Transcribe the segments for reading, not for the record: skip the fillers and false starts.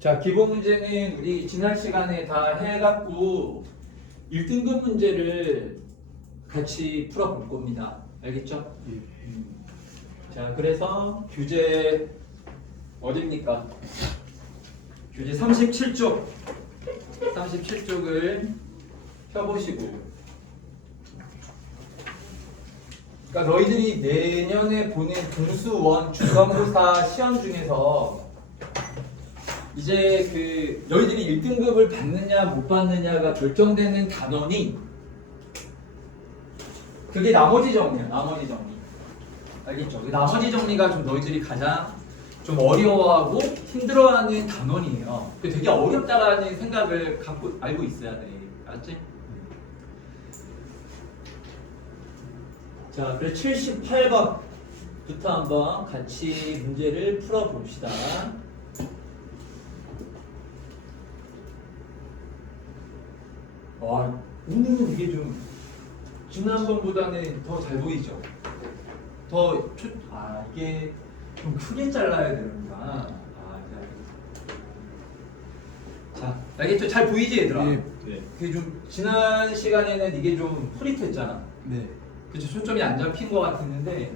자, 기본 문제는 우리 지난 시간에 다 해갖고 1등급 문제를 같이 풀어볼 겁니다. 알겠죠? 자, 그래서 교재 어딥니까? 교재 37쪽 37쪽을 펴보시고, 그러니까 너희들이 내년에 보는 공수1 중간고사 시험 중에서 이제 그 너희들이 1등급을 받느냐 못 받느냐가 결정되는 단원이 그게 나머지 정리야. 나머지 정리. 알겠죠? 그 나머지 정리가 좀 너희들이 가장 좀 어려워하고 힘들어하는 단원이에요. 되게 어렵다라는 생각을 갖고 알고 있어야 돼. 알았지? 자, 그래 78번부터 한번 같이 문제를 풀어봅시다. 와, 오늘은 이게 좀 지난번보다는 더 잘 보이죠? 이게 좀 크게 잘라야 되는구나. 자, 알겠죠? 잘 보이지, 얘들아? 네. 그게 좀 지난 시간에는 이게 좀 흐릿했잖아. 네. 그쵸? 초점이 안 잡힌 것 같았는데,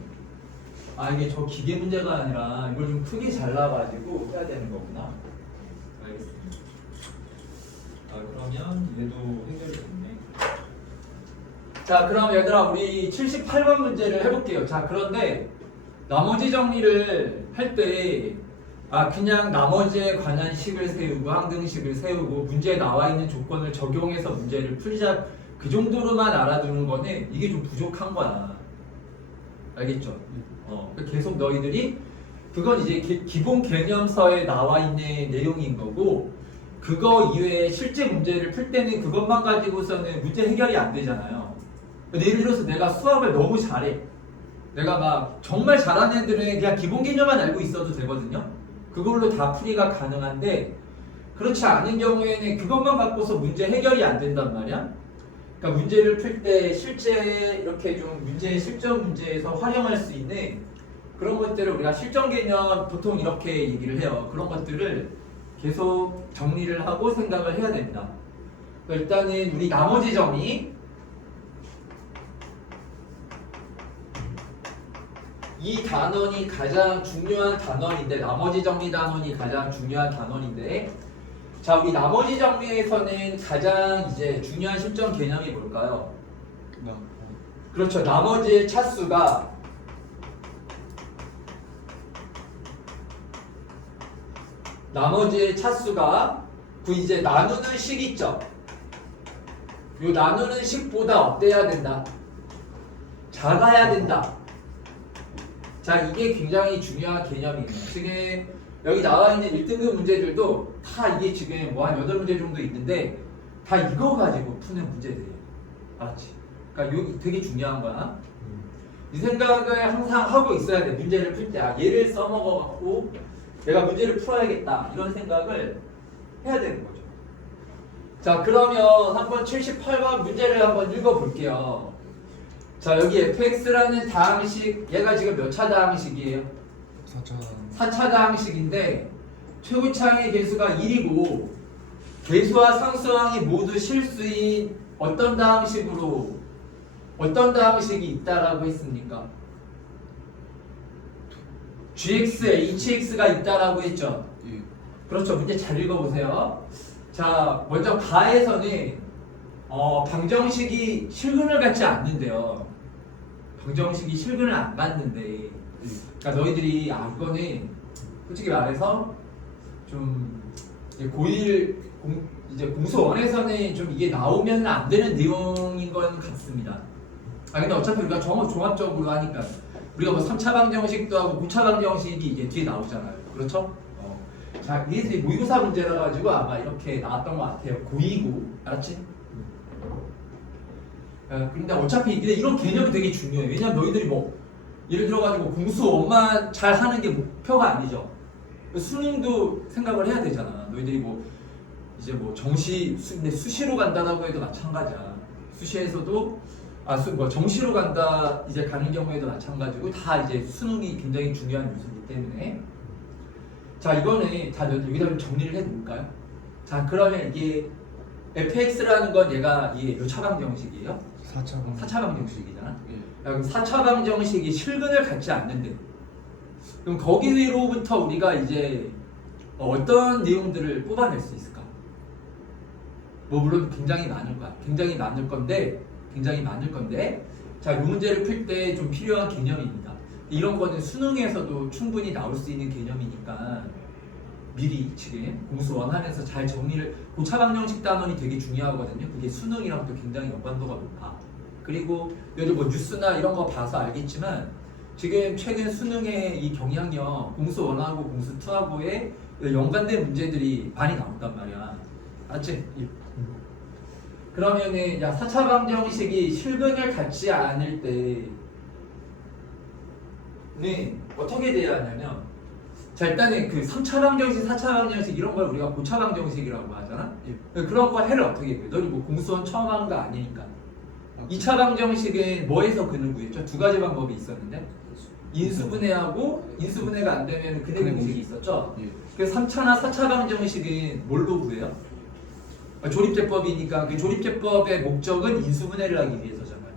이게 저 기계 문제가 아니라 이걸 좀 크게 잘라가지고 해야 되는 거구나. 알겠습니다. 그러면 얘도 해결이 됐네. 자, 그럼 얘들아, 우리 78번 문제를 해볼게요. 자, 그런데 나머지 정리를 할 때 그냥 나머지에 관한 식을 세우고 항등식을 세우고 문제에 나와 있는 조건을 적용해서 문제를 풀자, 그 정도로만 알아두는 거는 이게 좀 부족한 거야. 알겠죠? 계속 너희들이 그건 이제 기본 개념서에 나와 있는 내용인 거고, 그거 이외에 실제 문제를 풀 때는 그것만 가지고서는 문제 해결이 안 되잖아요. 예를 들어서 내가 수학을 너무 잘해. 내가 막 정말 잘하는 애들은 그냥 기본 개념만 알고 있어도 되거든요. 그걸로 다 풀이가 가능한데, 그렇지 않은 경우에는 그것만 갖고서 문제 해결이 안 된단 말이야. 그러니까 문제를 풀 때 실제 이렇게 좀 문제 실전 문제에서 활용할 수 있는 그런 것들을 우리가 실전 개념 보통 이렇게 얘기를 해요. 그런 것들을 계속 정리를 하고 생각을 해야 됩니다. 일단은 우리 나머지 정리, 이 단원이 가장 중요한 단원인데, 나머지 정리 단원이 가장 중요한 단원인데, 자, 우리 나머지 정리에서는 가장 이제 중요한 실전 개념이 뭘까요? 그렇죠. 나머지의 차수가 그 이제 나누는 식 있죠? 요 나누는 식보다 어때야 된다? 작아야 된다. 자, 이게 굉장히 중요한 개념이에요. 지금 여기 나와 있는 1등급 문제들도 다 이게 지금 뭐 한 8문제 정도 있는데 다 이거 가지고 푸는 문제들이에요. 알았지? 그러니까 이거 되게 중요한 거야. 이 생각을 항상 하고 있어야 돼. 문제를 풀 때 얘를 써먹어갖고 내가 문제를 풀어야겠다, 이런 생각을 해야 되는 거죠. 자, 그러면 한번 78번 문제를 한번 읽어볼게요. 자, 여기 fx라는 다항식, 얘가 지금 몇 차 다항식이에요? 4차 다항식인데 최고차항의 개수가 1이고 개수와 상수항이 모두 실수인 어떤 다항식이 있다라고 했습니까? gx, hx가 있다라고 했죠? 그렇죠. 문제 잘 읽어보세요. 자, 먼저 가에서는 방정식이 실근을 갖지 않는데요. 방정식이 실근을 안 갖는데, 그러니까 너희들이 이거는 솔직히 말해서 좀 이제 공수1에서는 좀 이게 나오면 안 되는 내용인 건 같습니다. 근데 어차피 우리가 종합적으로 하니까 우리가 뭐 3차 방정식도 하고 9차 방정식이 이게 뒤에 나오잖아요. 그렇죠? 자, 이게 모의고사 문제라 가지고 아마 이렇게 나왔던 것 같아요. 고2고, 알았지? 근데 어차피 이런 개념이 되게 중요해. 왜냐면 너희들이 뭐 예를 들어가지고 공수1만 잘 하는 게 목표가 아니죠. 수능도 생각을 해야 되잖아. 너희들이 뭐 이제 뭐 수시로 간다라고 해도 마찬가지야. 수시에서도 정시로 간다 이제 가는 경우에도 마찬가지고 다 이제 수능이 굉장히 중요한 요소이기 때문에. 자, 이거는 다 여기다 좀 정리를 해볼까요? 자, 그러면 이게 fx라는 건 얘가 이게 몇 차방 정식이에요? 4차방 정식이잖아. 예. 그럼 4차방 정식이 실근을 갖지 않는데, 그럼 거기로부터 우리가 이제 어떤 내용들을 뽑아낼 수 있을까? 뭐 물론 굉장히 많을 거야. 굉장히 많을 건데, 자, 이 문제를 풀 때 좀 필요한 개념입니다. 이런 거는 수능에서도 충분히 나올 수 있는 개념이니까 미리 지금 공수 원하면서 잘 정리를. 고차방정식 단원이 되게 중요하거든요. 그게 수능이랑 또 굉장히 연관도가 높아. 그리고 요즘 뭐 뉴스나 이런 거 봐서 알겠지만 지금 최근 수능의 이 경향형 공수 1하고 공수 2하고의 연관된 문제들이 많이 나온단 말이야. 알았지? 그러면은 야 4차 방정식이 실근을 갖지 않을 때는 어떻게 돼야 하냐면, 자 일단은 그 3차 방정식, 4차 방정식 이런 걸 우리가 고차 방정식이라고 하잖아. 그런 거 해를 어떻게 해? 너희 뭐 공수원 처음 한 거 아니니까. 2차 방정식은 뭐에서 근을 구했죠? 두 가지 방법이 있었는데 인수분해하고 인수분해가 안 되면 근해 공식이 있었죠. 그래서 3차나 4차 방정식은 뭘로 구해요? 조립제법이니까 그 조립제법의 목적은 인수분해를 하기 위해서잖아요.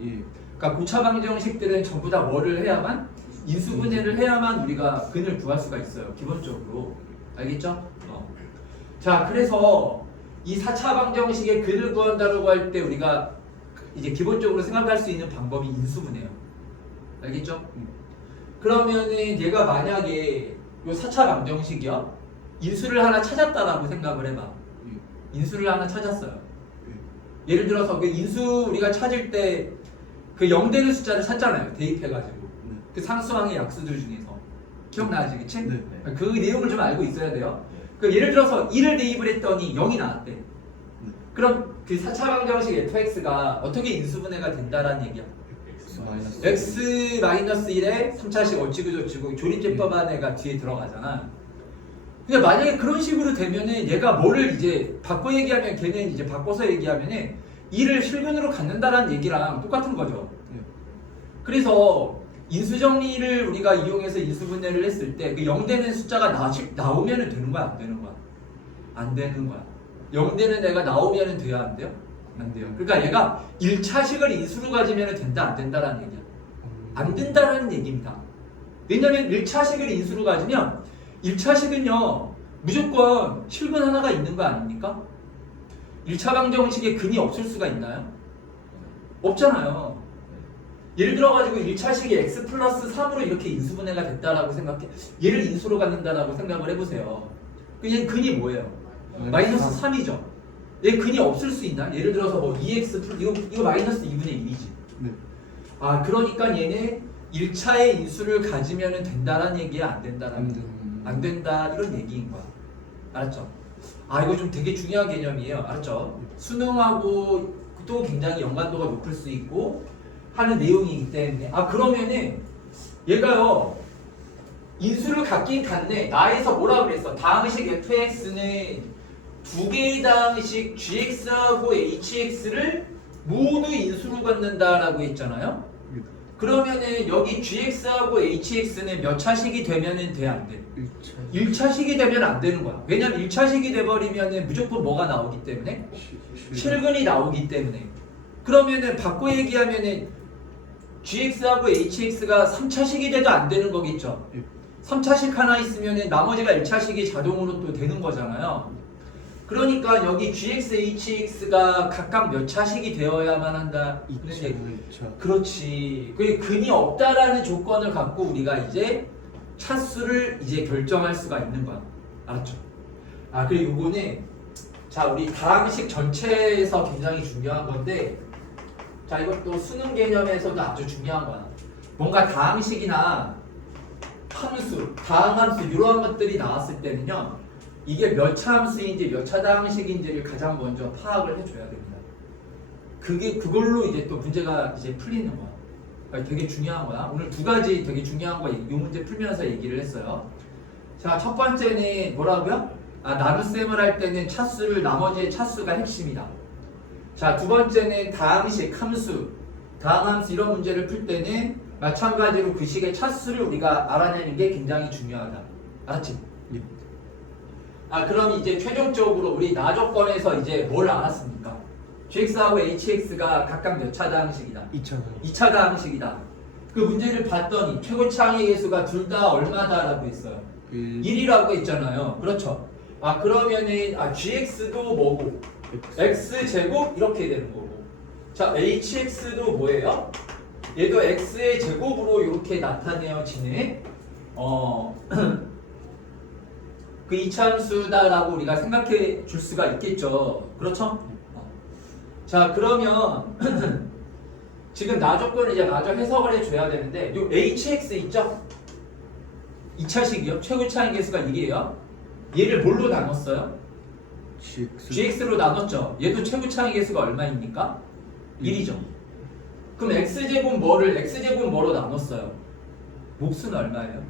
그러니까 고차 방정식들은 전부 다 뭐를 해야만? 인수분해를 해야만 우리가 근을 구할 수가 있어요. 기본적으로. 알겠죠? 자, 그래서 이 4차 방정식의 근을 구한다고 할 때 우리가 이제 기본적으로 생각할 수 있는 방법이 인수분해예요. 알겠죠? 그러면은 얘가 만약에 요 4차 방정식이요, 인수를 하나 찾았다라고 생각을 해봐. 인수를 하나 찾았어요. 예를 들어서 그 인수 우리가 찾을 때 그 0되는 숫자를 찾잖아요. 대입해가지고. 그 상수항의 약수들 중에서. 기억나지? 그치? 네. 그 내용을 좀 알고 있어야 돼요. 그 예를 들어서 1을 대입을 했더니 0이 나왔대. 그럼 그 4차 방정식 fx가 어떻게 인수분해가 된다라는 얘기야. x-1에 3차식 어찌고저찌고 조립제법 안에가 뒤에 들어가잖아. 근데 만약에 그런 식으로 되면은 얘가 뭐를 이제 바꿔 얘기하면, 걔는 이제 바꿔서 얘기하면은 2를 실근으로 갖는다라는 얘기랑 똑같은 거죠. 그래서 인수정리를 우리가 이용해서 인수분해를 했을 때 그 0되는 숫자가 나오면은 되는 거야, 안 되는 거야? 안 되는 거야. 0되는 애가 나오면은 돼야 안 돼요? 안 돼요. 그러니까 얘가 1차식을 인수로 가지면 된다, 안 된다라는 얘기야. 안 된다라는 얘기입니다. 왜냐면 1차식을 인수로 가지면 1차식은요 무조건 실근 하나가 있는 거 아닙니까? 1차 방정식에 근이 없을 수가 있나요? 없잖아요. 예를 들어가지고 1차식이 x 플러스 3으로 이렇게 인수분해가 됐다라고 생각해. 얘를 인수로 갖는다라고 생각을 해보세요. 얘 근이 뭐예요? 마이너스 3이죠. 얘 근이 없을 수 있나? 예를 들어서 뭐 2x 플러스 이거 마이너스 2분의 1이지. 네. 아, 그러니까 얘는 1차의 인수를 가지면 된다라는 얘기야, 안 된다라는 얘기야? 안 된다, 이런 얘기인 거야. 알았죠? 아, 이거 좀 되게 중요한 개념이에요. 알았죠? 수능하고 또 굉장히 연관도가 높을 수 있고 하는 내용이기 때문에. 아, 그러면은 얘가요 인수를 갖긴 갖네. 나에서 뭐라 그랬어? 다항식 fx는 두 개의 다항식 gx하고 hx를 모두 인수로 갖는다라고 했잖아요. 그러면은 여기 gx하고 hx는 몇 차식이 되면은 돼, 안 돼? 1차식이 되면 안 되는 거야. 왜냐면 1차식이 돼버리면은 무조건 뭐가 나오기 때문에? 실근이 나오기 때문에. 그러면은 바꿔 얘기하면은 gx하고 hx가 3차식이 돼도 안 되는 거겠죠. 3차식 하나 있으면은 나머지가 1차식이 자동으로 또 되는 거잖아요. 그러니까 여기 gx, hx가 각각 몇 차식이 되어야만 한다. 그렇지. 그 근이 없다라는 조건을 갖고 우리가 이제 차수를 이제 결정할 수가 있는 거야. 알았죠? 아, 그리고 요거는 자 우리 다항식 전체에서 굉장히 중요한 건데, 자 이것도 수능 개념에서도 아주 중요한 거야. 뭔가 다항식이나 함수, 다항함수 이러한 것들이 나왔을 때는요, 이게 몇 차 함수인지 몇 차 다항식인지를 가장 먼저 파악을 해줘야 됩니다. 그걸로 이제 또 문제가 이제 풀리는 거야. 그러니까 되게 중요한 거야. 오늘 두 가지 되게 중요한 거 이 문제 풀면서 얘기를 했어요. 자, 첫 번째는 뭐라고요? 아, 나눗셈을 할 때는 차수를, 나머지의 차수가 핵심이다. 자, 두 번째는 다항식, 함수, 다항함수 이런 문제를 풀 때는 마찬가지로 그 식의 차수를 우리가 알아내는 게 굉장히 중요하다. 알았지? 그럼 이제 최종적으로 우리 나 조건에서 이제 뭘 알았습니까? gx하고 hx가 각각 몇 차다항식이다? 2차 2차다항식이다. 그 문제를 봤더니 최고차항의 개수가 둘 다 얼마다라고 했어요? 1이라고 했잖아요. 그렇죠? 그러면은 gx도 뭐고 x제곱 이렇게 되는 거고, 자 hx도 뭐예요? 얘도 x의 제곱으로 이렇게 나타내어지는 그 이차함수다라고 우리가 생각해 줄 수가 있겠죠. 그렇죠? 자 그러면 지금 나 조건을 이제 마저 해석을 해줘야 되는데, 요 hx 있죠? 2차식이요. 최고차항 개수가 1이에요. 얘를 뭘로 나눴어요? gx로 나눴죠. 얘도 최고차항 개수가 얼마입니까? 1이죠. 그럼 x제곱 뭐로 나눴어요? 몫은 얼마예요?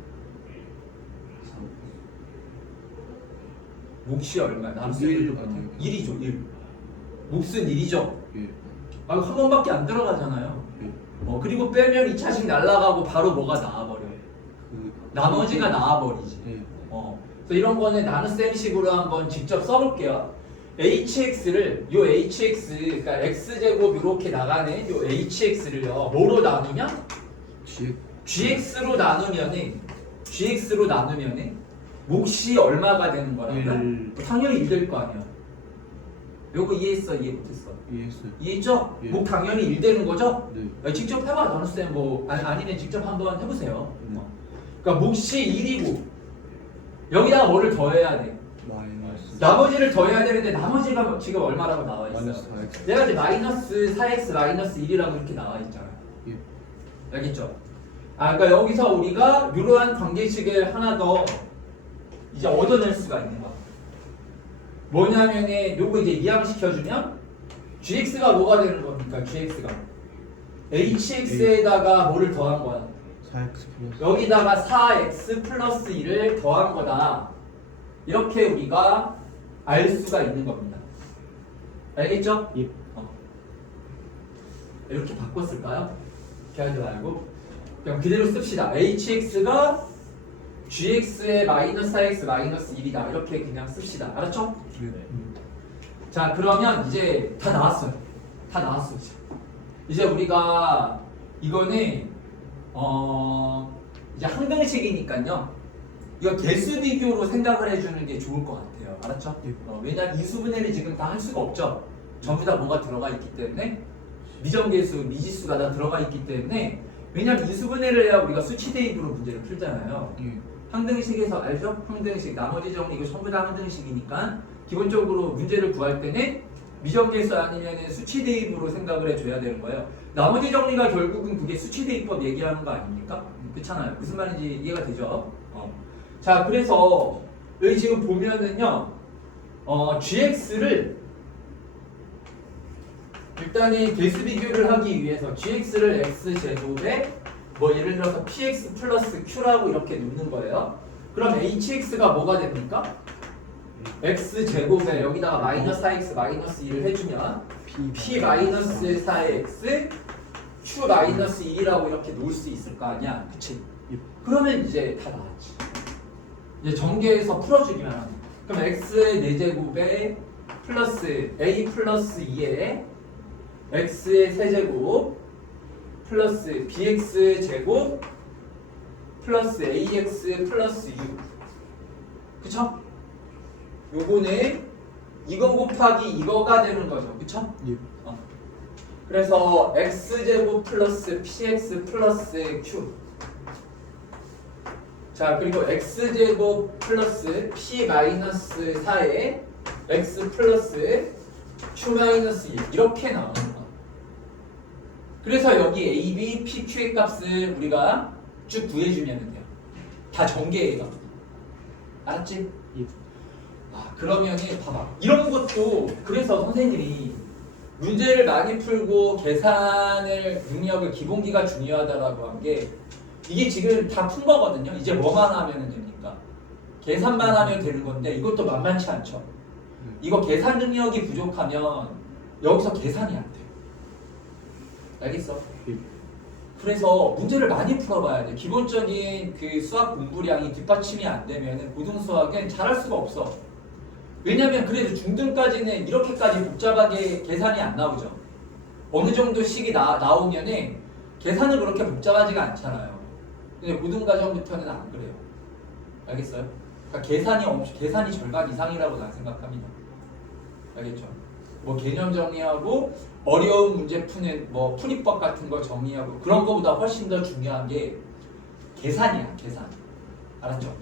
몫이 얼마야? 나눗셈을 똑같아. 1이죠. 1. 몫은 1이죠. 한 번밖에 안 들어가잖아요. 그리고 빼면 2차식 날라가고 바로 뭐가 나와버려. 나머지가 나와버리지. 그래서 이런 거는 나눗셈식으로 한번 직접 써볼게요. hx를 요 hx 그러니까 x제곱 이렇게 나가는 요 hx를요 뭐로 나누냐? gx로 나누면은 몫이 얼마가 되는 거라고요? 당연히 1 될 거 아니야. 요거 이해했어? 이해 못했어? 이해했어요. 이해했죠? 예. 목 당연히 1 되는 거죠? 네. 직접 해봐. 나눗셈 아니면 직접 한번 해보세요. 네. 그러니까 몫이 1이고 여기다가 뭐를 더해야 돼? 마이너스 나머지를 더해야 되는데 나머지가 지금 얼마라고 나와 있어요? 마이너스 4x. 내가 이제 마이너스 4x 마이너스 1이라고 이렇게 나와 있잖아요. 예. 알겠죠? 그러니까 여기서 우리가 이러한 관계식을 하나 더 이제 얻어낼 수가 있는 거야. 뭐냐면은 요거 이제 이항시켜주면 gx가 뭐가 되는 겁니까? gx가 hx에다가 뭐를 더한 거야? 4x 플러스 여기다가 4x 플러스 1을 더한 거다. 이렇게 우리가 알 수가 있는 겁니다. 알겠죠? 예. 이렇게 바꿨을까요? 이렇게 하지 말고 그냥 그대로 씁시다. hx가 gx의 마이너스 4x 마이너스 1이다. 이렇게 그냥 씁시다. 알았죠? 자 그러면 이제 다 나왔어요. 다 나왔어요. 이제 우리가 이거는 이제 항등식이니까요. 이거 개수 비교로 생각을 해주는 게 좋을 것 같아요. 알았죠? 왜냐면 이수분해를 지금 다 할 수가 없죠. 전부 다 뭐가 들어가 있기 때문에 미정계수, 미지수가 다 들어가 있기 때문에 왜냐면 이수분해를 해야 우리가 수치 대입으로 문제를 풀잖아요. 항등식에서 알죠? 항등식 나머지 정리 이거 전부 다 항등식이니까 기본적으로 문제를 구할 때는 미정계수 아니면 수치 대입으로 생각을 해줘야 되는 거예요. 나머지 정리가 결국은 그게 수치 대입법 얘기하는 거 아닙니까? 그렇잖아요. 무슨 말인지 이해가 되죠? 자 그래서 여기 지금 보면은요 gx를 일단은 개수 비교를 하기 위해서 gx를 x제곱에 뭐 예를 들어서 px 플러스 q라고 이렇게 놓는 거예요. 그럼 hx가 뭐가 됩니까? x제곱에 여기다가 마이너스 4x 마이너스 1을 해주면 p 마이너스 4x q 마이너스 1이라고 이렇게 놓을 수 있을 거 아니야. 그치? 그러면 이제 다 나왔지. 이제 전개해서 풀어주기만 하면 그럼 x의 4제곱에 플러스 a 플러스 2에 x의 세제곱 플러스 bx 제곱 플러스 ax 플러스 6 그쵸? 요거는 이거 곱하기 이거가 되는 거죠. 그쵸? 예. 그래서 x제곱 플러스 px 플러스 q 자 그리고 x제곱 플러스 p 마이너스 4에 x 플러스 q 마이너스 1 이렇게 나오는 거야. 그래서 여기 a, b, p, q의 값을 우리가 쭉 구해주면 돼요. 다 전개해요. 알았지? 예. 그러면은 봐봐 이런 것도 그래서 선생님이 문제를 많이 풀고 계산을 능력을 기본기가 중요하다라고 한 게 이게 지금 다 푼 거거든요. 이제 뭐만 하면 됩니까? 계산만 하면 되는 건데 이것도 만만치 않죠. 이거 계산 능력이 부족하면 여기서 계산이 안 돼. 알겠어? 그래서 문제를 많이 풀어봐야 돼. 기본적인 그 수학 공부량이 뒷받침이 안 되면 고등수학은 잘할 수가 없어. 왜냐면 그래도 중등까지는 이렇게까지 복잡하게 계산이 안 나오죠. 어느 정도 식이 나오면은 계산은 그렇게 복잡하지가 않잖아요. 근데 고등과정부터는 안 그래요. 알겠어요? 그러니까 계산이 절반 이상이라고 난 생각합니다. 알겠죠? 뭐 개념 정리하고 어려운 문제 푸는 뭐 풀이법 같은 거 정리하고 그런 거보다 훨씬 더 중요한 게 계산이야, 계산. 알았죠?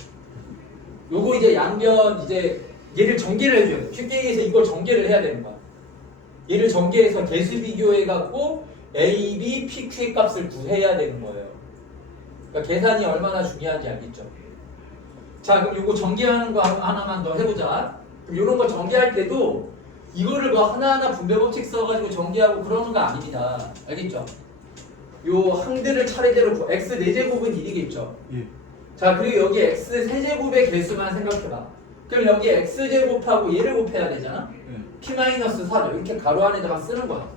요거 이제 양변 이제 얘를 전개를 해줘야 돼. 쉽게 얘기해서 이걸 전개를 해야 되는 거야. 얘를 전개해서 개수 비교해갖고 A, B, P, Q의 값을 구해야 되는 거예요. 그러니까 계산이 얼마나 중요한지 알겠죠? 자, 그럼 요거 전개하는 거 하나만 더 해보자. 그럼 요런 거 전개할 때도 이거를 뭐 하나하나 분배 법칙 써가지고 전개하고 그러는 거 아닙니다. 알겠죠? 요 항들을 차례대로 x 4제곱은 1이겠죠? 예. 자, 그리고 여기 x 세제곱의 개수만 생각해봐. 그럼 여기 x제곱하고 얘를 곱해야 되잖아? 예. p-4죠. 이렇게 가로 안에다가 쓰는 거야.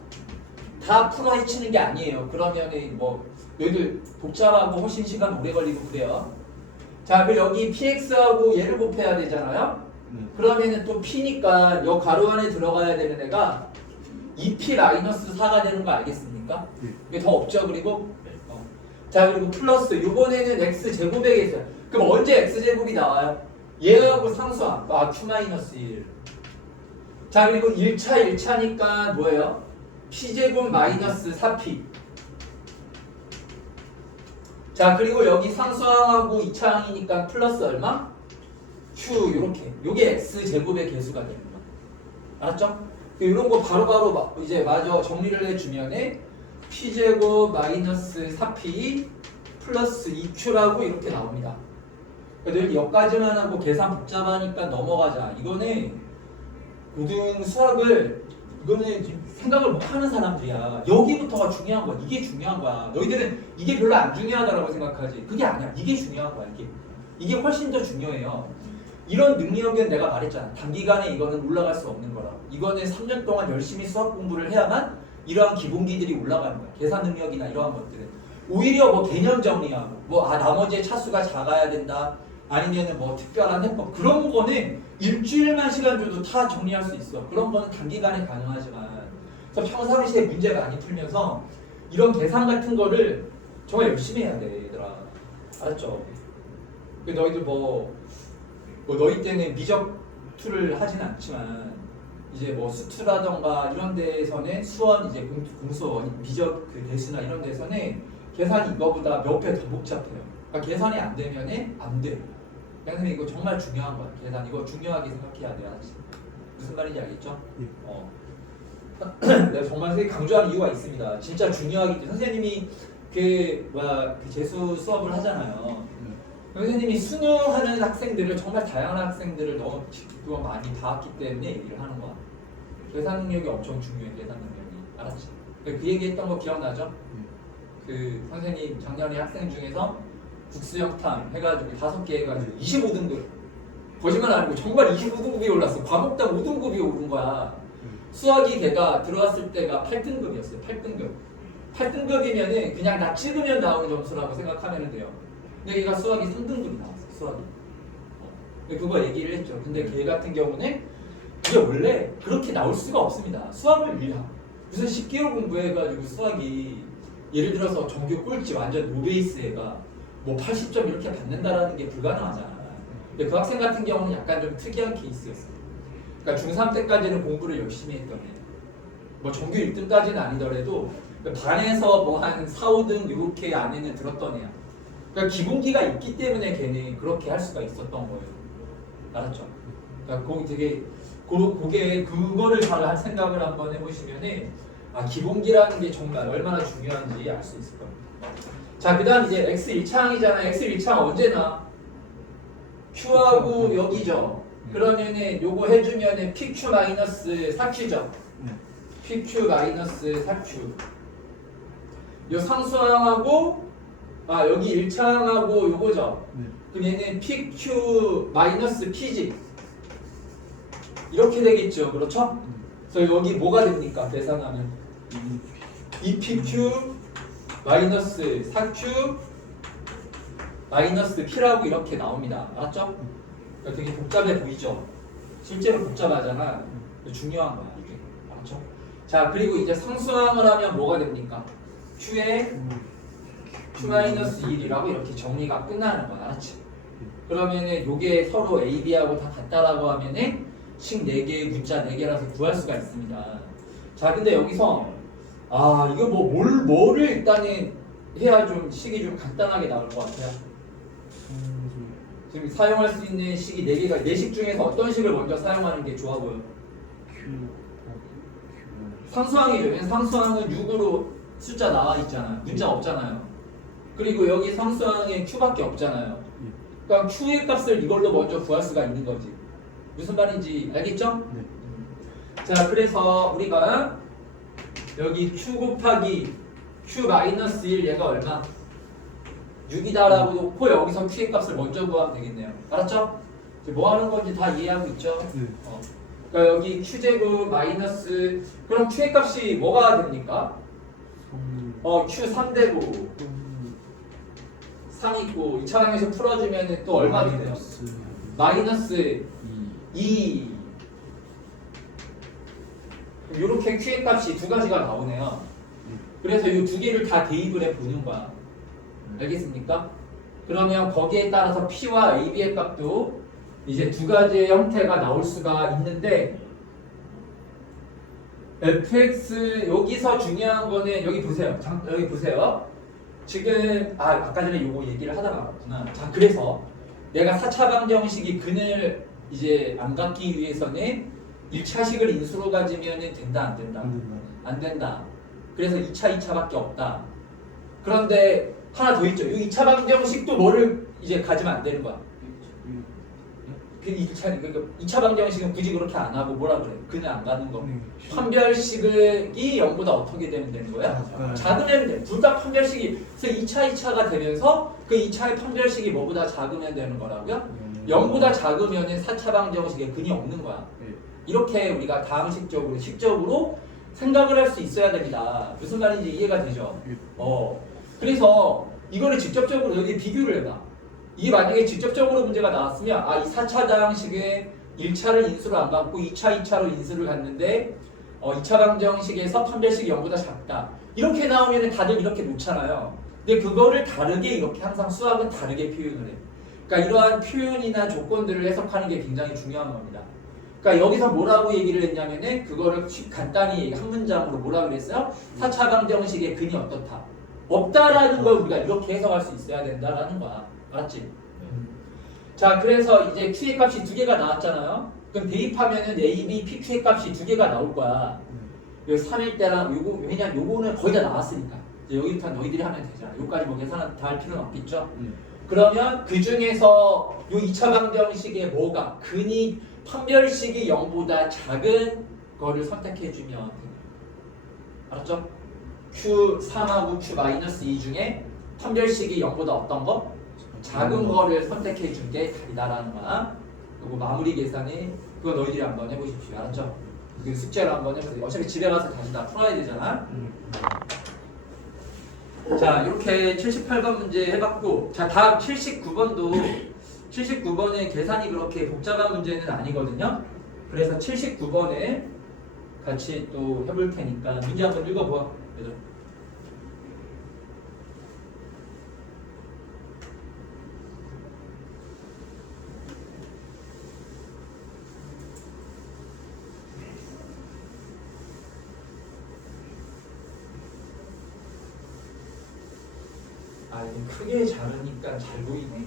다 풀어 헤치는 게 아니에요. 그러면은 뭐 여기도 복잡하고 훨씬 시간 오래 걸리고 그래요. 자, 그리고 여기 px하고 얘를 곱해야 되잖아요? 네. 그러면은 또 p니까 요 가로 안에 들어가야 되는 애가 2p-4가 되는 거 알겠습니까? 예. 이게 더 없죠, 그리고? 자, 그리고 플러스 요번에는 x제곱의 개수야. 그럼 언제 x제곱이 나와요? 얘하고 상수함 q-1. 자, 그리고 1차니까 뭐예요? p제곱 마이너스 4p. 자, 그리고 여기 상수항하고 2차항이니까 플러스 얼마? q 요렇게. 요게 x제곱의 개수가 되는 거야. 알았죠? 이런 거 바로바로 이제 마저 정리를 해주면은 p제곱 마이너스 4p 플러스 2q라고 이렇게 나옵니다. 늘 여기까지만 하고 계산 복잡하니까 넘어가자. 이거는 고등 수학을 이거는 생각을 못 하는 사람들이야. 여기부터가 중요한 거야. 이게 중요한 거야. 너희들은 이게 별로 안 중요하다라고 생각하지. 그게 아니야. 이게 중요한 거야. 이게 훨씬 더 중요해요. 이런 능력은 내가 말했잖아. 단기간에 이거는 올라갈 수 없는 거라. 이거는 3년 동안 열심히 수학 공부를 해야만 이러한 기본기들이 올라가는 거야. 계산 능력이나 이러한 것들은. 오히려 뭐 개념 정리하고 뭐 나머지의 차수가 작아야 된다. 아니면은 뭐 특별한 해법 그런 거는 일주일만 시간 줘도 다 정리할 수 있어. 그런 거는 단기간에 가능하지만 그래서 평상시에 문제 많이 풀면서 이런 계산 같은 거를 정말 열심히 해야 돼, 얘들아. 알았죠? 너희들 뭐 너희 때는 미적 투를 하진 않지만 이제 뭐 수투라던가 이런 데에서는 수원 이제 공수원 미적 그 대수나 이런 데서는 계산이 이거보다 몇 배 더 복잡해요. 그러니까 계산이 안 되면은 안 돼. 선생님 이거 정말 중요한 거야. 계산 이거 중요하게 생각해야 돼요. 무슨 말인지 알겠죠? 내가 정말 선생님 강조하는 이유가 있습니다. 진짜 중요하기 때문에 선생님이 그 재수 수업을 하잖아요. 선생님이 수능하는 학생들을 정말 다양한 학생들을 너무 많이 봤기 때문에 얘기를 하는 거야. 계산 능력이 엄청 중요해. 계산 능력이. 알았지? 그 얘기했던 거 기억나죠? 그 선생님 작년에 학생 중에서 국수영탐 해가지고 5개 해가지고 25등급 거짓말 아니고 정말 25등급이 올랐어. 과목당 5등급이 오른 거야. 수학이 걔가 들어왔을 때가 8등급이었어요. 8등급이면은 그냥 나 찍으면 나오는 점수라고 생각하면 돼요. 근데 걔가 수학이 3등급이 나왔어. 수학이. 근데 그거 얘기를 했죠. 근데 걔 같은 경우는 그게 원래 그렇게 나올 수가 없습니다. 수학을 무슨 10개월 공부해가지고 수학이 예를 들어서 전교 꼴찌 완전 노베이스 애가 뭐 80점 이렇게 받는다라는 게 불가능하잖아. 근데 그 학생 같은 경우는 약간 좀 특이한 케이스였어요. 그러니까 중3 때까지는 공부를 열심히 했던 애. 뭐 전교 1등까지는 아니더라도 반에서 뭐 한 4, 5등 이렇게 안에는 들었던 애야. 그러니까 기본기가 있기 때문에 걔는 그렇게 할 수가 있었던 거예요. 알았죠? 그러니까 그거를 잘 생각을 한번 해보시면은 기본기라는 게 정말 얼마나 중요한지 알 수 있을 겁니다. 자, 그 다음 이제 x 1차항이잖아. x 1차항 언제나 q하고 여기죠. 그러면은 요거 해주면은 pq-4q죠. pq-4q. 요 상수항하고 여기 1차항하고 요거죠. 그럼 얘는 pq-p지. 이렇게 되겠죠. 그렇죠? 그래서 여기 뭐가 됩니까? 계산하면 2pq 마이너스 4q 마이너스 p라고 이렇게 나옵니다. 알았죠? 그러니까 되게 복잡해 보이죠? 실제로 복잡하잖아. 중요한 거야 이게. 알았죠? 자 그리고 이제 상수항을 하면 뭐가 됩니까? Q에 Q-1이라고 이렇게 정리가 끝나는 거야. 알았지? 그러면은 요게 서로 A, B하고 다 같다라고 하면은 식 4개, 문자 4개라서 구할 수가 있습니다. 자 근데 여기서 아 이거 뭐를 일단은 해야 좀 식이 좀 간단하게 나올 것 같아요. 지금 사용할 수 있는 식이 4개가 4식 중에서 어떤 식을 먼저 사용하는 게 좋아 보여? 상수항이죠. 상수항은 6으로 숫자 나와 있잖아요. 문자 없잖아요. 그리고 여기 상수항에 Q밖에 없잖아요. 그러니까 Q의 값을 이걸로 먼저 구할 수가 있는 거지. 무슨 말인지 알겠죠? 네. 자 그래서 우리가 여기 Q 곱하기 Q-1 얘가 얼마? 6이다라고 놓고 여기서 Q의 값을 먼저 구하면 되겠네요. 알았죠? 이제 뭐 하는 건지 다 이해하고 있죠? 네. 그러니까 여기 Q제곱 마이너스 그럼 Q의 값이 뭐가 됩니까? Q 3되고 3 있고 2차 방에서 풀어주면 또 얼마 돼요? 마이너스 2. 이렇게 Q의 값이 두 가지가 나오네요. 그래서 이 두 개를 다 대입을 해 보는 거야. 알겠습니까? 그러면 거기에 따라서 P와 AB의 값도 이제 두 가지의 형태가 나올 수가 있는데 fx 여기서 중요한 거는 여기 보세요. 여기 보세요. 지금 아까 전에 요거 얘기를 하다가 왔구나. 자 그래서 내가 4차 방정식이 근을 이제 안 갖기 위해서는 1차식을 인수로 가지면 된다 안 된다? 안 된다. 그래서 2차밖에 없다. 그런데 하나 더 있죠. 이 2차 방정식도 뭐를 이제 가지면 안 되는 거야. 그 2차 방정식은 굳이 그렇게 안 하고 뭐라 그래? 그냥 안 가는 거. 판별식이 0보다 어떻게 되면 되는 거야? 작으면 돼. 둘 다 판별식이 그래서 2차가 되면서 그 2차의 판별식이 뭐보다 작으면 되는 거라고요? 0보다 작으면 4차 방정식에 근이 없는 거야. 이렇게 우리가 식적으로 생각을 할 수 있어야 됩니다. 무슨 말인지 이해가 되죠? 그래서 이거를 직접적으로 여기 비교를 해봐. 이게 만약에 직접적으로 문제가 나왔으면 이 4차 방정식에 1차를 인수로 안 갖고 2차로 인수를 갔는데 2차 방정식에서 판별식이 0보다 작다. 이렇게 나오면 다들 이렇게 놓잖아요. 근데 그거를 다르게 이렇게 항상 수학은 다르게 표현을 해. 그러니까 이러한 표현이나 조건들을 해석하는 게 굉장히 중요한 겁니다. 그러니까 여기서 뭐라고 얘기를 했냐면은 그거를 간단히 한 문장으로 뭐라고 그랬어요? 4차 방정식의 근이 어떻다. 없다라는 걸 우리가 이렇게 해석할 수 있어야 된다라는 거야. 알았지? 자 그래서 이제 Q의 값이 두 개가 나왔잖아요. 그럼 대입하면은 A, B, P, Q의 값이 두 개가 나올 거야. 여기 3일 때랑 요거 왜냐면 요거는 거의 다 나왔으니까 이제 여기부터 너희들이 하면 되잖아. 요까지 뭐 계산 다 할 필요는 없겠죠. 그러면 그 중에서 요 2차 방정식의 뭐가 근이 판별식이 0보다 작은 거를 선택해 주면 돼요. 알았죠? Q3하고 Q-2 중에 판별식이 0보다 어떤 거? 작은 거를 선택해 준 게 답이다라는 거야. 그리고 마무리 계산이 그거 너희들이 한번 해보십시오. 알았죠? 그 숙제를 한번 해보세요. 어차피 집에 가서 다시 다 풀어야 되잖아. 자 이렇게 78번 문제 해봤고 자 다음 79번은 계산이 그렇게 복잡한 문제는 아니거든요. 그래서 79번에 같이 또 해볼 테니까 문제 한번 읽어봐. 그죠? 이게 크게 자르니까 잘 보이네.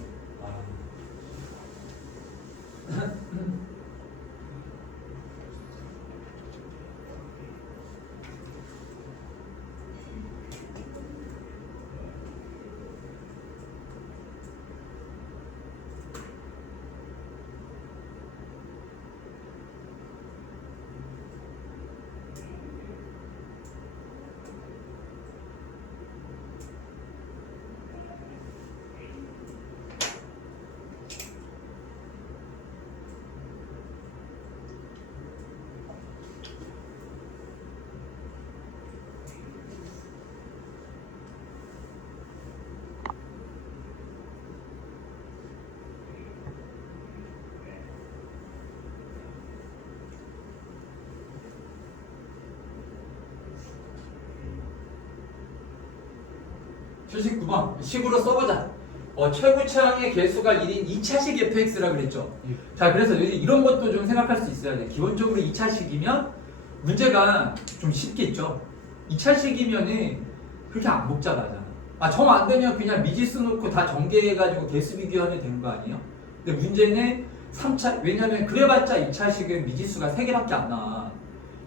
79번 식으로 써보자. 최고차항의 개수가 1인 2차식 fx라 그랬죠. 예. 자, 그래서 이런 것도 좀 생각할 수 있어야 돼. 기본적으로 2차식이면 문제가 좀 쉽겠죠. 2차식이면은 그렇게 안 복잡하잖아. 정 안 되면 그냥 미지수 놓고 다 전개해가지고 개수 비교하면 되는 거 아니에요? 근데 문제는 3차, 왜냐면 그래봤자 2차식은 미지수가 3개밖에 안 나와.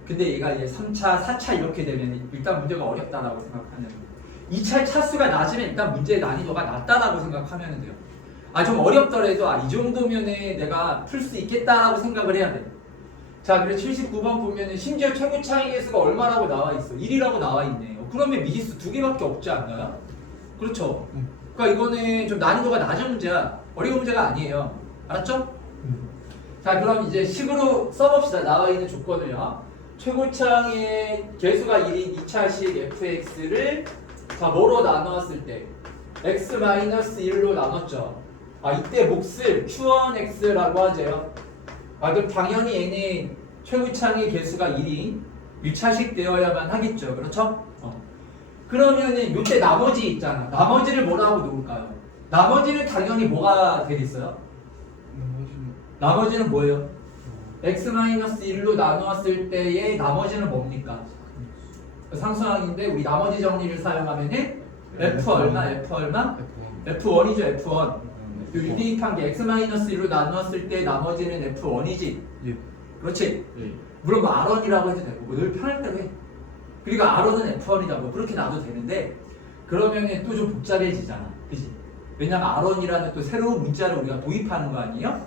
근데 얘가 이제 3차, 4차 이렇게 되면 일단 문제가 어렵다라고 생각하는 거예요. 2차 차수가 낮으면 일단 문제의 난이도가 낮다라고 생각하면 돼요. 좀 어렵더라도 이 정도면은 내가 풀 수 있겠다라고 생각을 해야 돼. 자, 그래서 79번 보면은 심지어 최고차항의 개수가 얼마라고 나와 있어? 1이라고 나와 있네요. 그러면 미지수 2개밖에 없지 않나요? 그렇죠. 그러니까 이거는 좀 난이도가 낮은 문제야. 어려운 문제가 아니에요. 알았죠? 자, 그럼 이제 식으로 써봅시다. 나와 있는 조건을요. 최고차항의 개수가 1인 2차식 fx를 자, 뭐로 나누었을 때 x-1로 나눴죠. 이때 몫을 q1x라고 하죠. 그럼 당연히 얘는 최고차항의 개수가 1인 1차식 되어야만 하겠죠. 그렇죠? 그러면은 요때 나머지 있잖아. 나머지를 뭐라고 놓을까요? 나머지는 당연히 뭐가 되겠어요? 나머지는 뭐예요? x-1로 나누었을 때의 나머지는 뭡니까? 상수항인데 우리 나머지 정리를 사용하면은 f 얼마? f 얼마? f1이죠. f1. 유리익한 게 x-1로 나누었을 때 나머지는 f1이지. 예. 그렇지? 예. 물론 뭐 r1이라고 해도 되고 늘 편할 대로 해. 그리고 r은 f1이다 뭐 그렇게 놔도 되는데 그러면은 또 좀 복잡해지잖아. 그지? 왜냐면 r1이라는 또 새로운 문자를 우리가 도입하는 거 아니에요?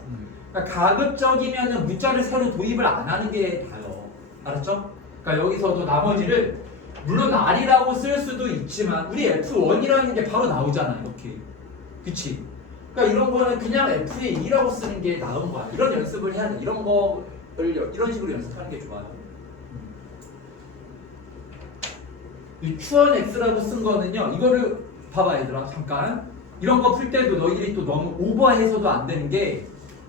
그러니까 가급적이면은 문자를 새로 도입을 안 하는 게 다요. 알았죠? 그러니까 여기서도 나머지를 물론 r이라고 쓸 수도 있지만 우리 f1이라는 게 바로 나오잖아. 이렇게. 그치? 그러니까 이런 거는 그냥 f의 2라고 쓰는 게 나은 거야. 이런 연습을 해야 돼. 이런 거를 이런 식으로 연습하는 게 좋아요. 이 q1x라고 쓴 거는요. 이거를 봐봐 얘들아. 잠깐. 이런 거 풀 때도 너희들이 또 너무 오버해서도 안 되는 게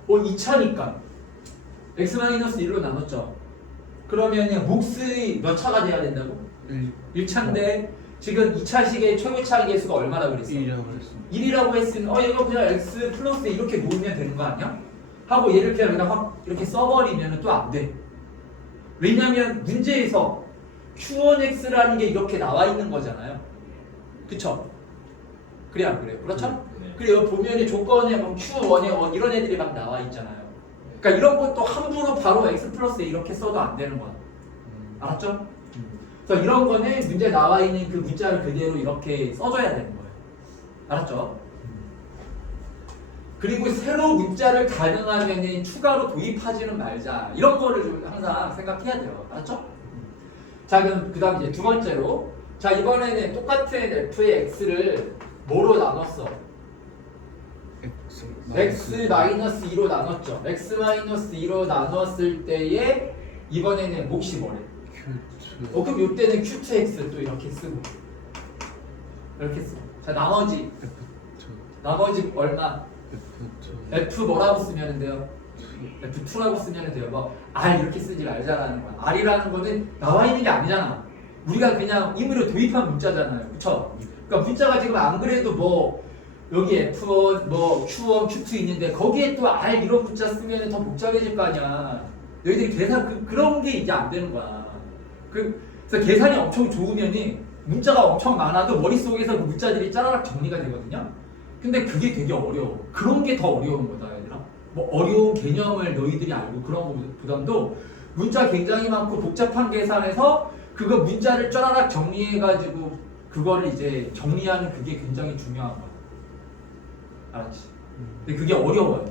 2차니까 x-1로 나눴죠. 그러면 몫의 몇 차가 돼야 된다고? 1차인데 지금 2차식의 최고차항 개수가 얼마라고 그랬어? 1이라고 그랬습니다. 1이라고 했으면 이거 그냥 x 플러스 이렇게 놓으면 되는 거 아니야? 하고 얘를 그냥 확 이렇게 써버리면 또 안 돼. 왜냐면 문제에서 q1x라는 게 이렇게 나와 있는 거잖아요. 그쵸? 그래 안 그래요? 그렇죠? 그리고 보면은 조건에 뭐 q1에 1 이런 애들이 막 나와 있잖아요. 그러니까 이런 것도 함부로 바로 x 플러스 이렇게 써도 안 되는 거야. 알았죠? 그래서 이런 거는 문제 나와 있는 그 문자를 그대로 이렇게 써줘야 되는 거예요. 알았죠? 그리고 새로 문자를 가능하면은 추가로 도입하지는 말자. 이런 거를 좀 항상 생각해야 돼요. 알았죠? 자, 그럼 그 다음 이제 두 번째로. 자, 이번에는 똑같은 f의 x를 뭐로 나눴어? x-2로 나눴죠. x-2로 나눴을 때에 이번에는 몫이 뭐래? Q2. 그럼 이때는 q2x 또 이렇게 쓰고 이렇게 쓰고. 자, 나머지 F2. 나머지 얼마? F2. f 뭐라고 쓰면 돼요? f2라고 쓰면 돼요. 뭐 r 이렇게 쓰지 말자라는 거야. r이라는 거는 나와 있는 게 아니잖아. 우리가 그냥 임의로 도입한 문자잖아요. 그쵸? 그러니까 문자가 지금 안 그래도 뭐 여기 F1, 뭐 Q1, Q2 있는데 거기에 또 R 이런 문자 쓰면 더 복잡해질 거 아니야. 너희들이 계산 그런 게 이제 안 되는 거야. 그래서 계산이 엄청 좋으면이 문자가 엄청 많아도 머릿속에서 그 문자들이 짜라락 정리가 되거든요. 근데 그게 되게 어려워. 그런 게 더 어려운 거다, 얘들아. 뭐 어려운 개념을 너희들이 알고 그런 보다도 문자 굉장히 많고 복잡한 계산에서 그거 문자를 짜라락 정리해가지고 그거를 이제 정리하는 그게 굉장히 중요한 거야. 알았지? 근데 그게 어려워요.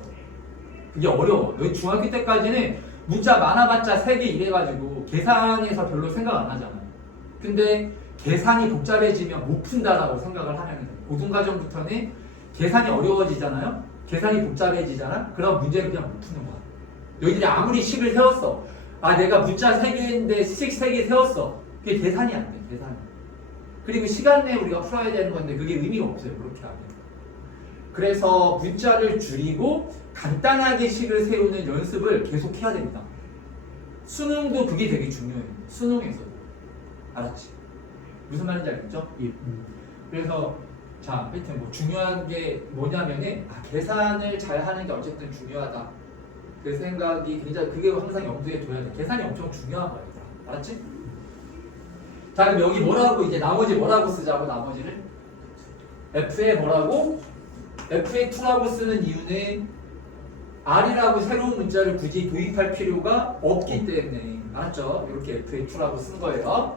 그게 어려워. 너희 중학교 때까지는 문자 많아봤자 3개 이래가지고 계산에서 별로 생각 안 하잖아. 근데 계산이 복잡해지면 못 푼다라고 생각을 하면 돼. 고등과정부터는 계산이 어려워지잖아요. 계산이 복잡해지잖아. 그럼 문제를 그냥 못 푸는 거야. 너희들이 아무리 식을 세웠어. 내가 문자 3개인데 식 3개 세웠어. 그게 계산이 안 돼. 계산이. 그리고 시간 내에 우리가 풀어야 되는 건데 그게 의미가 없어요. 그렇게 하면. 그래서 문자를 줄이고 간단하게 식을 세우는 연습을 계속 해야 됩니다. 수능도 그게 되게 중요해요. 수능에서도. 알았지? 무슨 말인지 알겠죠? 예. 그래서 자, 하여튼 뭐 중요한 게 뭐냐면은 계산을 잘 하는 게 어쨌든 중요하다. 그 생각이 굉장히 그게 항상 염두에 둬야 돼. 계산이 엄청 중요한 거야, 얘들아. 알았지? 자, 그럼 여기 뭐라고 이제 나머지 뭐라고 쓰자고 나머지를 f에 뭐라고? f에 2라고 쓰는 이유는 r이라고 새로운 문자를 굳이 도입할 필요가 없기 때문에 알았죠? 이렇게 f에 2라고 쓴 거예요.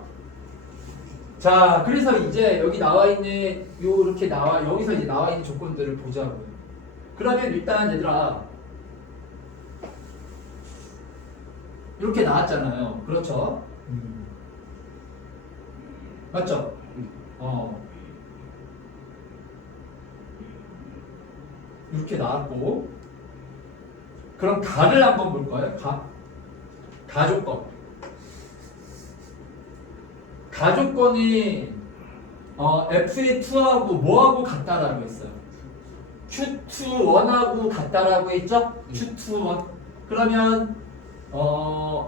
자, 그래서 이제 여기 나와 있는 요렇게 여기서 이제 나와 있는 조건들을 보자고요. 그러면 일단 얘들아 이렇게 나왔잖아요. 그렇죠? 맞죠? 이렇게 나왔고 그럼 가를 한번 볼까요? 가조건. 가조건이 f의 2하고 뭐하고 같다라고 했어요? q21하고 같다라고 했죠? q21. 그러면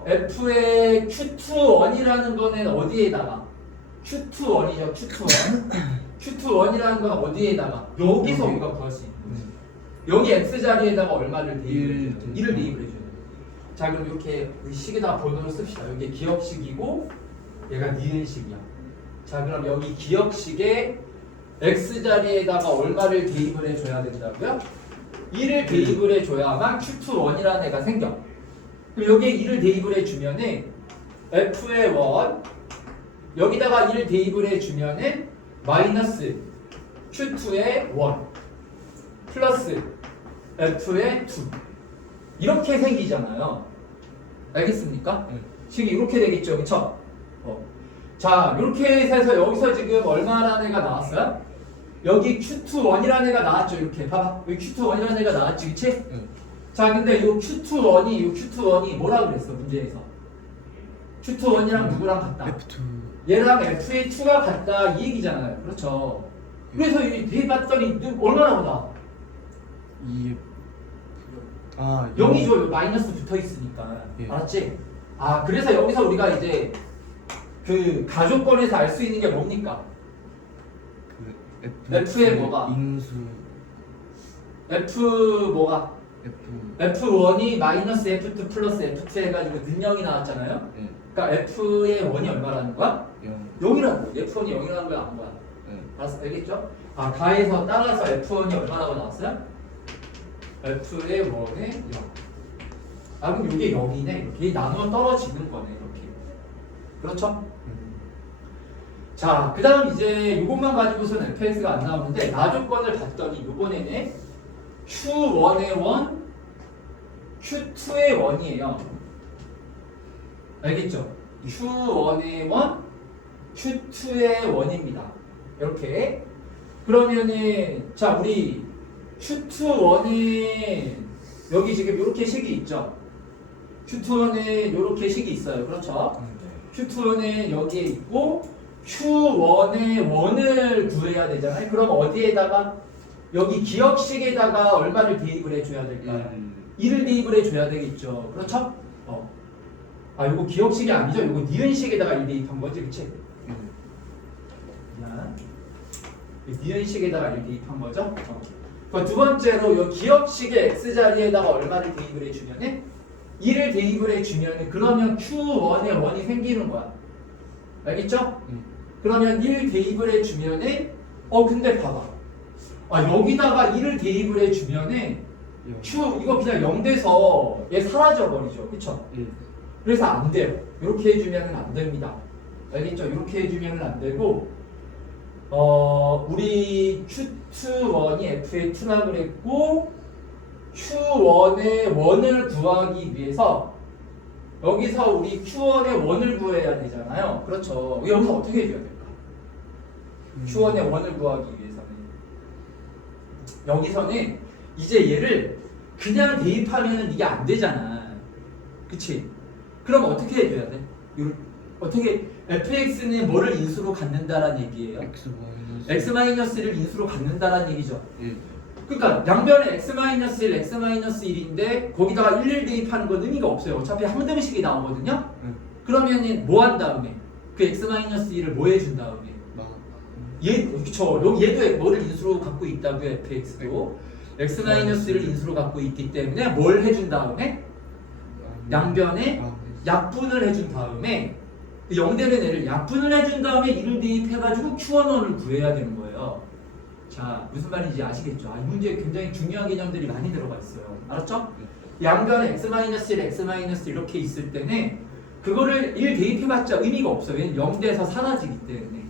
f의 q21이라는 거는 어디에다가? q21이죠. q21. q21이라는 건 어디에다가? 여기서 우리가 구할 수 있는 거지. 여기 x 자리에다가 얼마를 대입을 해줘야 돼? 1을 대입을 해줘야 돼. 자, 그럼 이렇게 우리 식에다가 번호를 씁시다. 여기 기억식이고 얘가 니은식이야. 자, 그럼 여기 기억식에 x 자리에다가 얼마를 대입을 해줘야 된다고요? 1을 대입을 해줘야만 q21이라는 애가 생겨. 그럼 여기에 1을 대입을 해주면은 f의 1 여기다가 1을 대입을 해주면은 마이너스 q2의 1 플러스 f의 2 이렇게 생기잖아요. 알겠습니까? 식이 이렇게 되겠죠, 그쵸? 자, 이렇게 해서 여기서 지금 얼마라는 애가 나왔어요? 여기 q21이라는 애가 나왔죠. 이렇게 봐봐, 여기 q21이라는 애가 나왔지, 그치? 자, 근데 이 q21이 뭐라 그랬어, 문제에서? q21이랑 누구랑 같다? F2. 얘랑 f의 2가 같다 이 얘기잖아요. 그렇죠? 그래서 이 대입봤더니 얼마나 보다? 2F. 아, 0이죠. 마이너스 붙어 있으니까. 예. 알았지? 아, 그래서 여기서 우리가 이제 그 가조건에서 알 수 있는 게 뭡니까? 그 F의 뭐가? 인수 F 뭐가? F. F1이 마이너스 F2 플러스 F2 해가지고 능력이 나왔잖아요. 예. 그러니까 F의 1이 얼마라는 거야? 0. 0이라는 거야. F1이 0이라는 거야, 안 거야? 예. 알았어, 알겠죠? 아, 가에서 따라서 F1이 얼마라고 나왔어요? F의 1에 0. 아, 그럼 이게 0이네. 이게 나누어 떨어지는 거네, 이렇게. 그렇죠? 자, 그 다음 이제 이것만 가지고서는 fx가 안 나오는데 나조건을 봤더니 이번에는 q1의 1, q2의 1이에요. 알겠죠? q1의 1, q2의 1입니다. 이렇게. 그러면은 자, 우리 q2의 1은 여기 지금 이렇게 식이 있죠? q2의 1은 이렇게 식이 있어요. 그렇죠? q2는 여기에 있고 q1의 1을 구해야 되잖아요. 그럼 어디에다가 여기 기억식에다가 얼마를 대입을 해줘야 될까요? 1을 대입을 해줘야 되겠죠. 그렇죠? 아, 이거 기억식이 아니죠? 이거 니은식에다가 1 대입한 거지, 그치? 미안. 니은식에다가 1 대입한 거죠? 그러니까 두 번째로 이 기억식의 x자리에다가 얼마를 대입을 해주면은 1을 대입을 해주면은 그러면 q1의 1이 생기는 거야. 알겠죠? 그러면 1 대입을 해주면은 근데 봐봐. 아, 여기다가 1을 대입을 해주면은 q 이거 그냥 0 돼서 얘 사라져 버리죠. 그쵸? 그래서 안 돼요. 이렇게 해주면은 안 됩니다. 알겠죠? 이렇게 해주면은 안 되고 우리 q21이 f의 2라고 그랬고 q1의 1을 구하기 위해서 여기서 우리 q1의 1을 구해야 되잖아요. 그렇죠. 여기서 어떻게 해줘야 될까? q1의 1을 구하기 위해서는 여기서는 이제 얘를 그냥 대입하면은 이게 안 되잖아. 그치? 그럼 어떻게 해줘야 돼? 어떻게 fx는 뭐를 인수로 갖는다라는 얘기예요? x-를 인수로 갖는다라는 얘기죠. 그러니까 양변에 x-1, x-1인데 거기다가 1을 대입하는 건 의미가 없어요. 어차피 항등식이 나오거든요. 그러면은 뭐 한 다음에 그 x-1을 뭐 해준 다음에 그쵸. 여기 얘도 뭐를 인수로 갖고 있다고요, fx도. x-를 인수로 갖고 있기 때문에 뭘 해준 다음에 양변에 약분을 해준 다음에 0되는 애를 약분을 해준 다음에 이를 대입해가지고 Q11을 구해야 되는 거예요. 자, 무슨 말인지 아시겠죠? 이 문제에 굉장히 중요한 개념들이 많이 들어가 있어요. 알았죠? 양변에 x-1, x- 이렇게 있을 때는 그거를 1 대입해봤자 의미가 없어요. 왜냐면 0돼서 사라지기 때문에.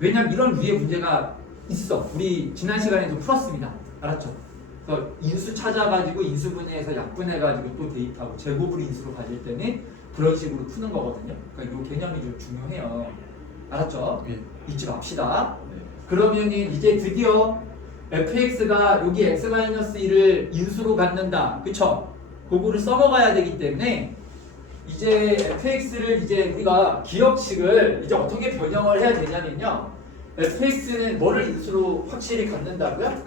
왜냐면 이런 위에 문제가 있어. 우리 지난 시간에도 풀었습니다. 알았죠? 그래서 인수 찾아가지고 인수분해해서 약분해가지고 또 대입하고 제곱을 인수로 가질 때는 그런 식으로 푸는 거거든요. 그러니까 이 개념이 좀 중요해요. 알았죠? 예. 잊지 맙시다. 네. 그러면은 이제 드디어 fx가 여기 x-1을 인수로 갖는다. 그쵸? 그거를 써먹어야 되기 때문에 이제 fx를 이제 우리가 기억식을 이제 어떻게 변형을 해야 되냐면요. fx는 뭐를 인수로 확실히 갖는다고요?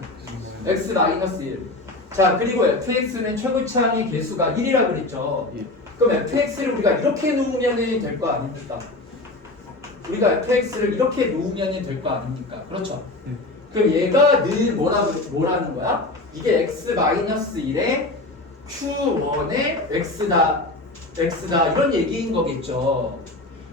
x-1. 자, 그리고 fx는 최고차항의 개수가 1이라고 그랬죠. 예. 그럼 fx를 우리가 이렇게 놓으면 될 거 아닙니까? 우리가 fx를 이렇게 놓으면 될 거 아닙니까? 그렇죠? 예. 그럼 얘가 늘 뭐라는 거야? 이게 x-1에 q1의 x다 이런 얘기인 거겠죠.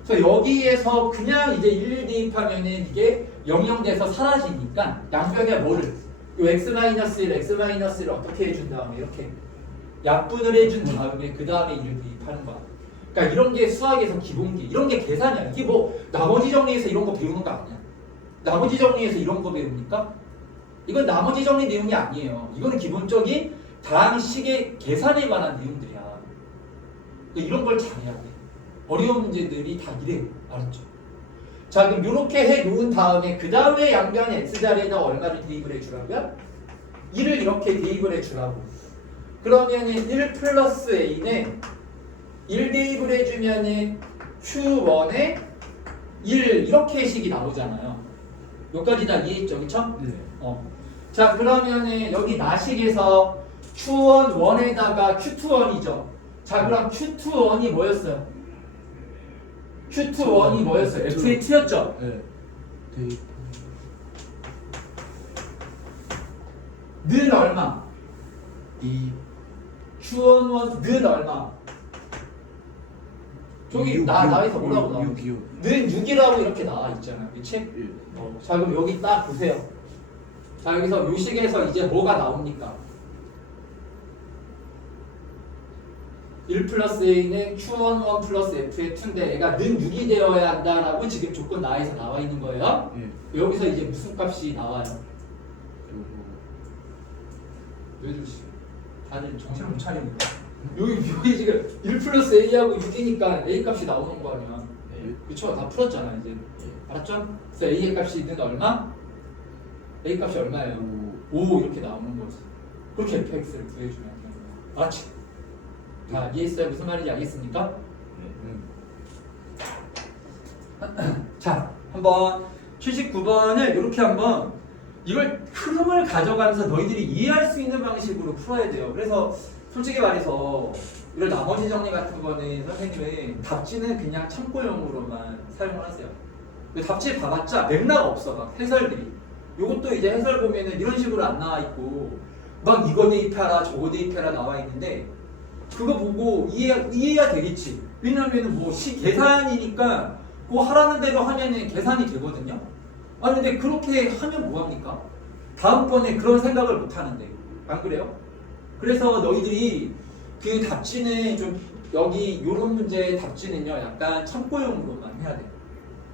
그래서 여기에서 그냥 이제 1 대입하면은 이게 0 돼서 사라지니까 양변에 뭐를 요 x-1, x-를 어떻게 해준 다음에 이렇게 약분을 해준 다음에 그 다음에 1을 대입하는 거야. 그러니까 이런 게 수학에서 기본기, 이런 게 계산이야. 이게 뭐 나머지 정리해서 이런 거 배우는 거 아니야. 나머지 정리해서 이런 거 배웁니까? 이건 나머지 정리 내용이 아니에요. 이거는 기본적인 다항식의 계산에 관한 내용들이야. 그러니까 이런 걸 잘해야 돼. 어려운 문제들이 다 이래요. 알았죠? 자, 그럼 이렇게 해 놓은 다음에 그 다음에 양변 x자리에다 얼마를 대입을 해주라고요? 1을 이렇게 대입을 해주라고. 그러면은 1 플러스 a는 1 대입을 해주면은 q1에 1 이렇게 식이 나오잖아요. 여기까지 다 이해했죠? 그쵸? 네. 자, 그러면은 여기 나식에서 q1 1에다가 q21이죠. 자, 그럼 q21이 뭐였어요? q21이 뭐였어요? f의 t였죠? 네. 네. 는 얼마? 이 q11 는 얼마? 저기 나에서 뭐라고 나와? 6이요. 는 6이라고 이렇게 나와 있잖아요. 그치? 예. 자, 그럼 여기 딱 보세요. 자, 여기서 요 식에서 이제 뭐가 나옵니까? 1 플러스 a는 q11 플러스 f의 2인데 얘가 는 6이 되어야 한다라고 지금 조건 나에서 나와 있는 거예요. 예. 여기서 이제 무슨 값이 나와요? 요즘 다들 정신을 못 차리니까 여기 지금 1 플러스 a하고 6이니까 a 값이 나오는 거 아니야. 예. 그쵸? 다 풀었잖아 이제. 알았죠? 그래서 a의 값이 는 얼마? a 값이 얼마예요? 5 이렇게 나오는 거지. 그렇게 fx를 구해주면 되는 거야. 알았지? 다 이해했어요? 무슨 말인지 알겠습니까? 자, 한번 79번을 이렇게 한번 이걸 흐름을 가져가면서 너희들이 이해할 수 있는 방식으로 풀어야 돼요. 그래서 솔직히 말해서 이런 나머지 정리 같은 거는 선생님의 답지는 그냥 참고용으로만 사용을 하세요. 답지 봐봤자 맥락 없어. 막 해설들이. 요것도 이제 해설 보면은 이런 식으로 안 나와 있고 막 이거 대입해라 저거 대입해라 나와 있는데 그거 보고 이해가 되겠지. 왜냐면은 뭐 계산이니까 그거 하라는 대로 하면은 계산이 되거든요. 아니 근데 그렇게 하면 뭐합니까? 다음번에 그런 생각을 못 하는데 안 그래요? 그래서 너희들이 그 답지는 좀 여기 요런 문제의 답지는요 약간 참고용으로만 해야 돼.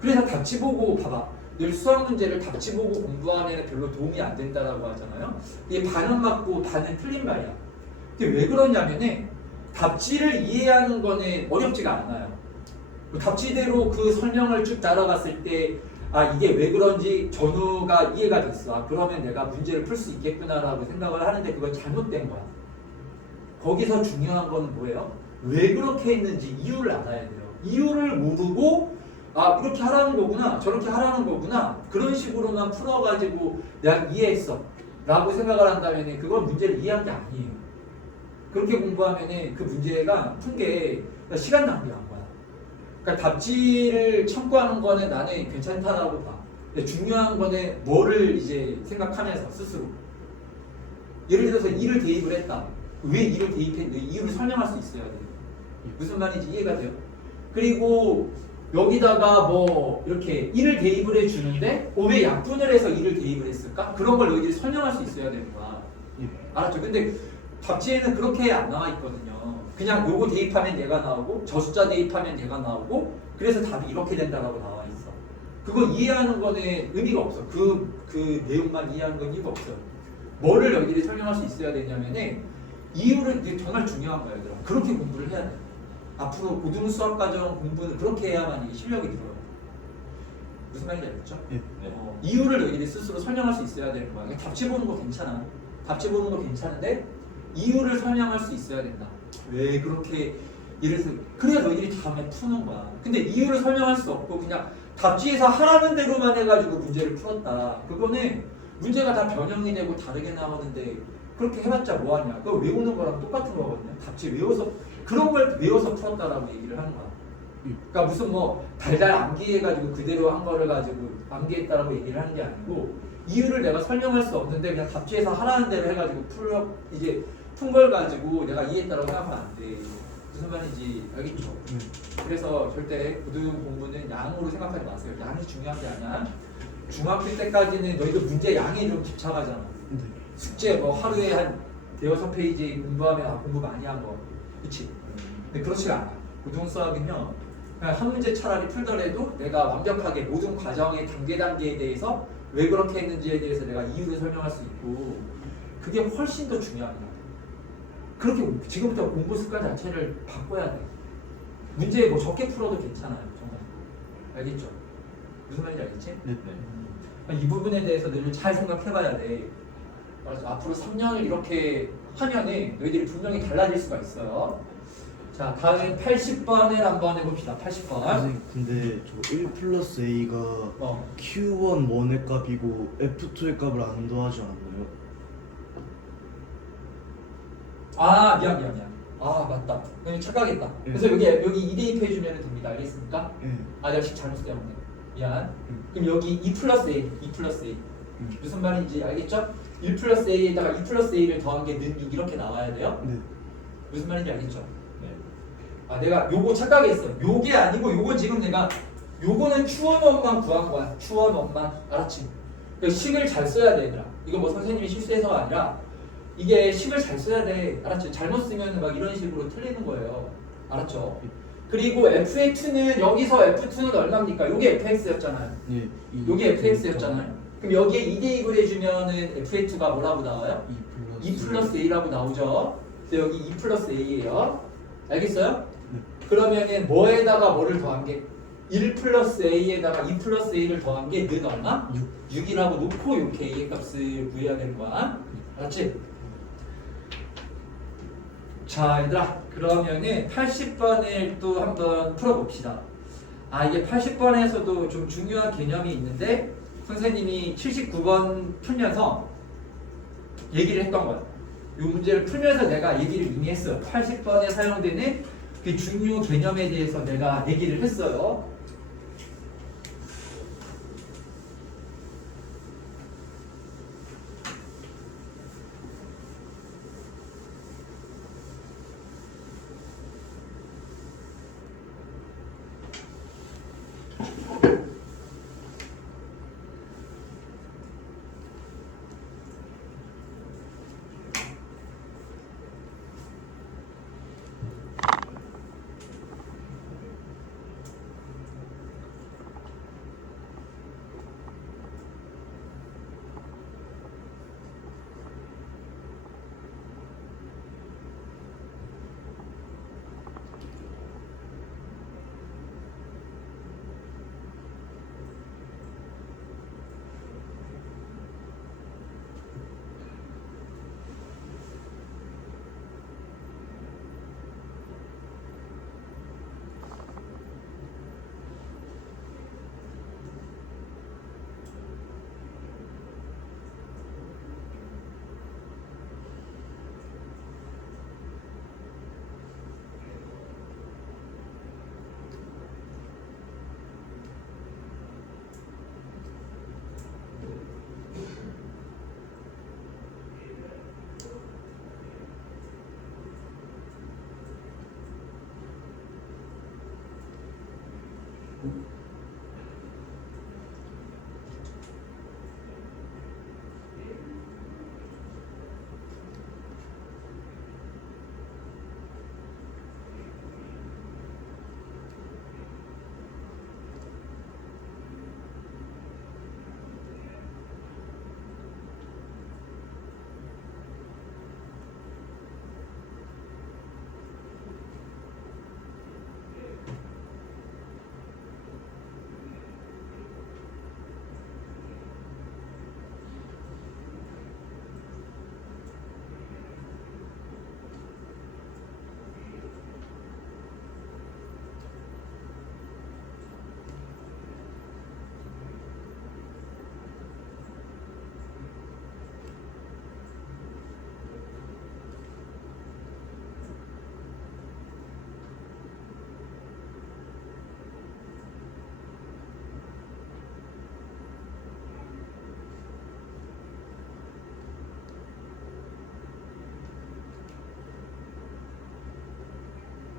그래서 답지 보고 봐봐. 늘 수학 문제를 답지 보고 공부하면 별로 도움이 안 된다라고 하잖아요. 이게 반은 맞고 반은 틀린 말이야. 근데 왜 그러냐면은 답지를 이해하는 거는 어렵지가 않아요. 답지대로 그 설명을 쭉 따라갔을 때 이게 왜 그런지 전후가 이해가 됐어. 그러면 내가 문제를 풀 수 있겠구나라고 생각을 하는데 그건 잘못된 거야. 거기서 중요한 거는 뭐예요? 왜 그렇게 했는지 이유를 알아야 돼요. 이유를 모르고 이렇게 하라는 거구나 저렇게 하라는 거구나 그런 식으로만 풀어가지고 내가 이해했어 라고 생각을 한다면 그건 문제를 이해한 게 아니에요. 그렇게 공부하면 그 문제가 푼 게 시간 낭비한 거야. 그러니까 답지를 참고하는 거는 나는 괜찮다라고 봐. 근데 중요한 거는 뭐를 이제 생각하면서 스스로. 예를 들어서 이를 대입을 했다. 왜 이를 대입했는데 이유를 설명할 수 있어야 돼요. 무슨 말인지 이해가 돼요? 그리고 여기다가 뭐 이렇게 이를 대입을 해주는데 왜 약분을 해서 이를 대입을 했을까? 그런 걸 너희들이 설명할 수 있어야 되는 거야. 알았죠? 근데 답지에는 그렇게 안 나와 있거든요. 그냥 요거 대입하면 얘가 나오고 저 숫자 대입하면 얘가 나오고 그래서 답이 이렇게 된다라고 나와 있어. 그거 이해하는 거는 의미가 없어. 그 내용만 이해하는 건 이유가 없어요. 뭐를 너희들이 설명할 수 있어야 되냐면은 이유를 이게 정말 중요한 거예요, 얘들아. 그렇게 공부를 해야 돼. 앞으로 고등 수학 과정 공부는 그렇게 해야만 이게 실력이 들어요. 무슨 말인지 알겠죠? 예. 이유를 너희들이 스스로 설명할 수 있어야 되는 거야. 그냥 답지 보는 거 괜찮아. 답지 보는 거 괜찮은데 이유를 설명할 수 있어야 된다. 왜 그렇게 이래서 그래야 너희들이 다음에 푸는 거야. 근데 이유를 설명할 수 없고 그냥 답지에서 하라는 대로만 해가지고 문제를 풀었다. 그거는 문제가 다 변형이 되고 다르게 나오는데 그렇게 해봤자 뭐하냐. 그거 외우는 거랑 똑같은 거거든요. 답지 외워서 그런 걸 외워서 풀었다라고 얘기를 하는 거야. 그러니까 무슨 뭐 달달 암기해가지고 그대로 한 거를 가지고 암기했다라고 얘기를 하는 게 아니고 이유를 내가 설명할 수 없는데 그냥 답지에서 하라는 대로 해가지고 푼 걸 가지고 내가 이해했다라고 생각하면 안 돼. 무슨 말인지 알겠죠? 그래서 절대 고등 공부는 양으로 생각하지 마세요. 양이 중요한 게 아니야. 중학교 때까지는 너희도 문제 양에 좀 집착하잖아. 네. 숙제 뭐 하루에 한 대여섯 페이지 공부하면 공부 많이 한 거. 그치? 근데 그렇지가 않아. 고등 수학은요. 그냥 한 문제 차라리 풀더라도 내가 완벽하게 모든 과정의 단계에 대해서 왜 그렇게 했는지에 대해서 내가 이유를 설명할 수 있고 그게 훨씬 더 중요합니다. 그렇게 지금부터 공부 습관 자체를 바꿔야 돼. 문제 뭐 적게 풀어도 괜찮아요. 정말. 알겠죠? 무슨 말인지 알겠지? 네. 이 부분에 대해서 늘 잘 생각해봐야 돼. 그래서 앞으로 3년을 이렇게 하면은 너희들이 분명히 달라질 수가 있어요. 자, 다음엔 80번을 한번 해봅시다. 80번. 선생님 근데 저 1 플러스 A가 Q1 원의 값이고 F2의 값을 안 더하지 않았나요? 아, 미안. 아, 맞다. 착각했다. 그래서 여기 2 대입해주면 됩니다. 알겠습니까? 네. 아, 내가 지금 잘못 쓰였네. 미안. 그럼 여기 2 플러스 A. 무슨 말인지 알겠죠? 1 플러스 A에다가 2 플러스 A를 더한 게 는 6 이렇게 나와야 돼요? 네. 무슨 말인지 알겠죠? 아, 내가 요거 착각했어. 요게 아니고 요건 지금 내가 요거는 추원원만 구한 거야. 추원원만. 알았지? 그 식을 잘 써야 돼, 얘들아. 이거 뭐 선생님이 실수해서가 아니라 이게 식을 잘 써야 돼. 알았지? 잘못 쓰면 막 이런 식으로 틀리는 거예요. 알았죠? 그리고 F2는 여기서 F2는 얼마입니까? 요게 fx였잖아요. 네. 요게 fx였잖아요. 그럼 여기에 2 대입을 해주면은 f2가 뭐라고 나와요? 2 플러스 A라고 나오죠. 그래서 여기 2 플러스 A예요. 알겠어요? 네. 그러면은 뭐에다가 뭐를 더한 게 1 플러스 A에다가 2 플러스 A를 더한 게 는 얼마? 6이라고 놓고 이렇게 A의 값을 구해야 되는 거야. 알았지? 자, 얘들아, 그러면은 80번을 또 한번 풀어봅시다. 아, 이게 80번에서도 좀 중요한 개념이 있는데 선생님이 79번 풀면서 얘기를 했던 거야. 이 문제를 풀면서 내가 얘기를 이미 했어요. 80번에 사용되는 그 중요 개념에 대해서 내가 얘기를 했어요.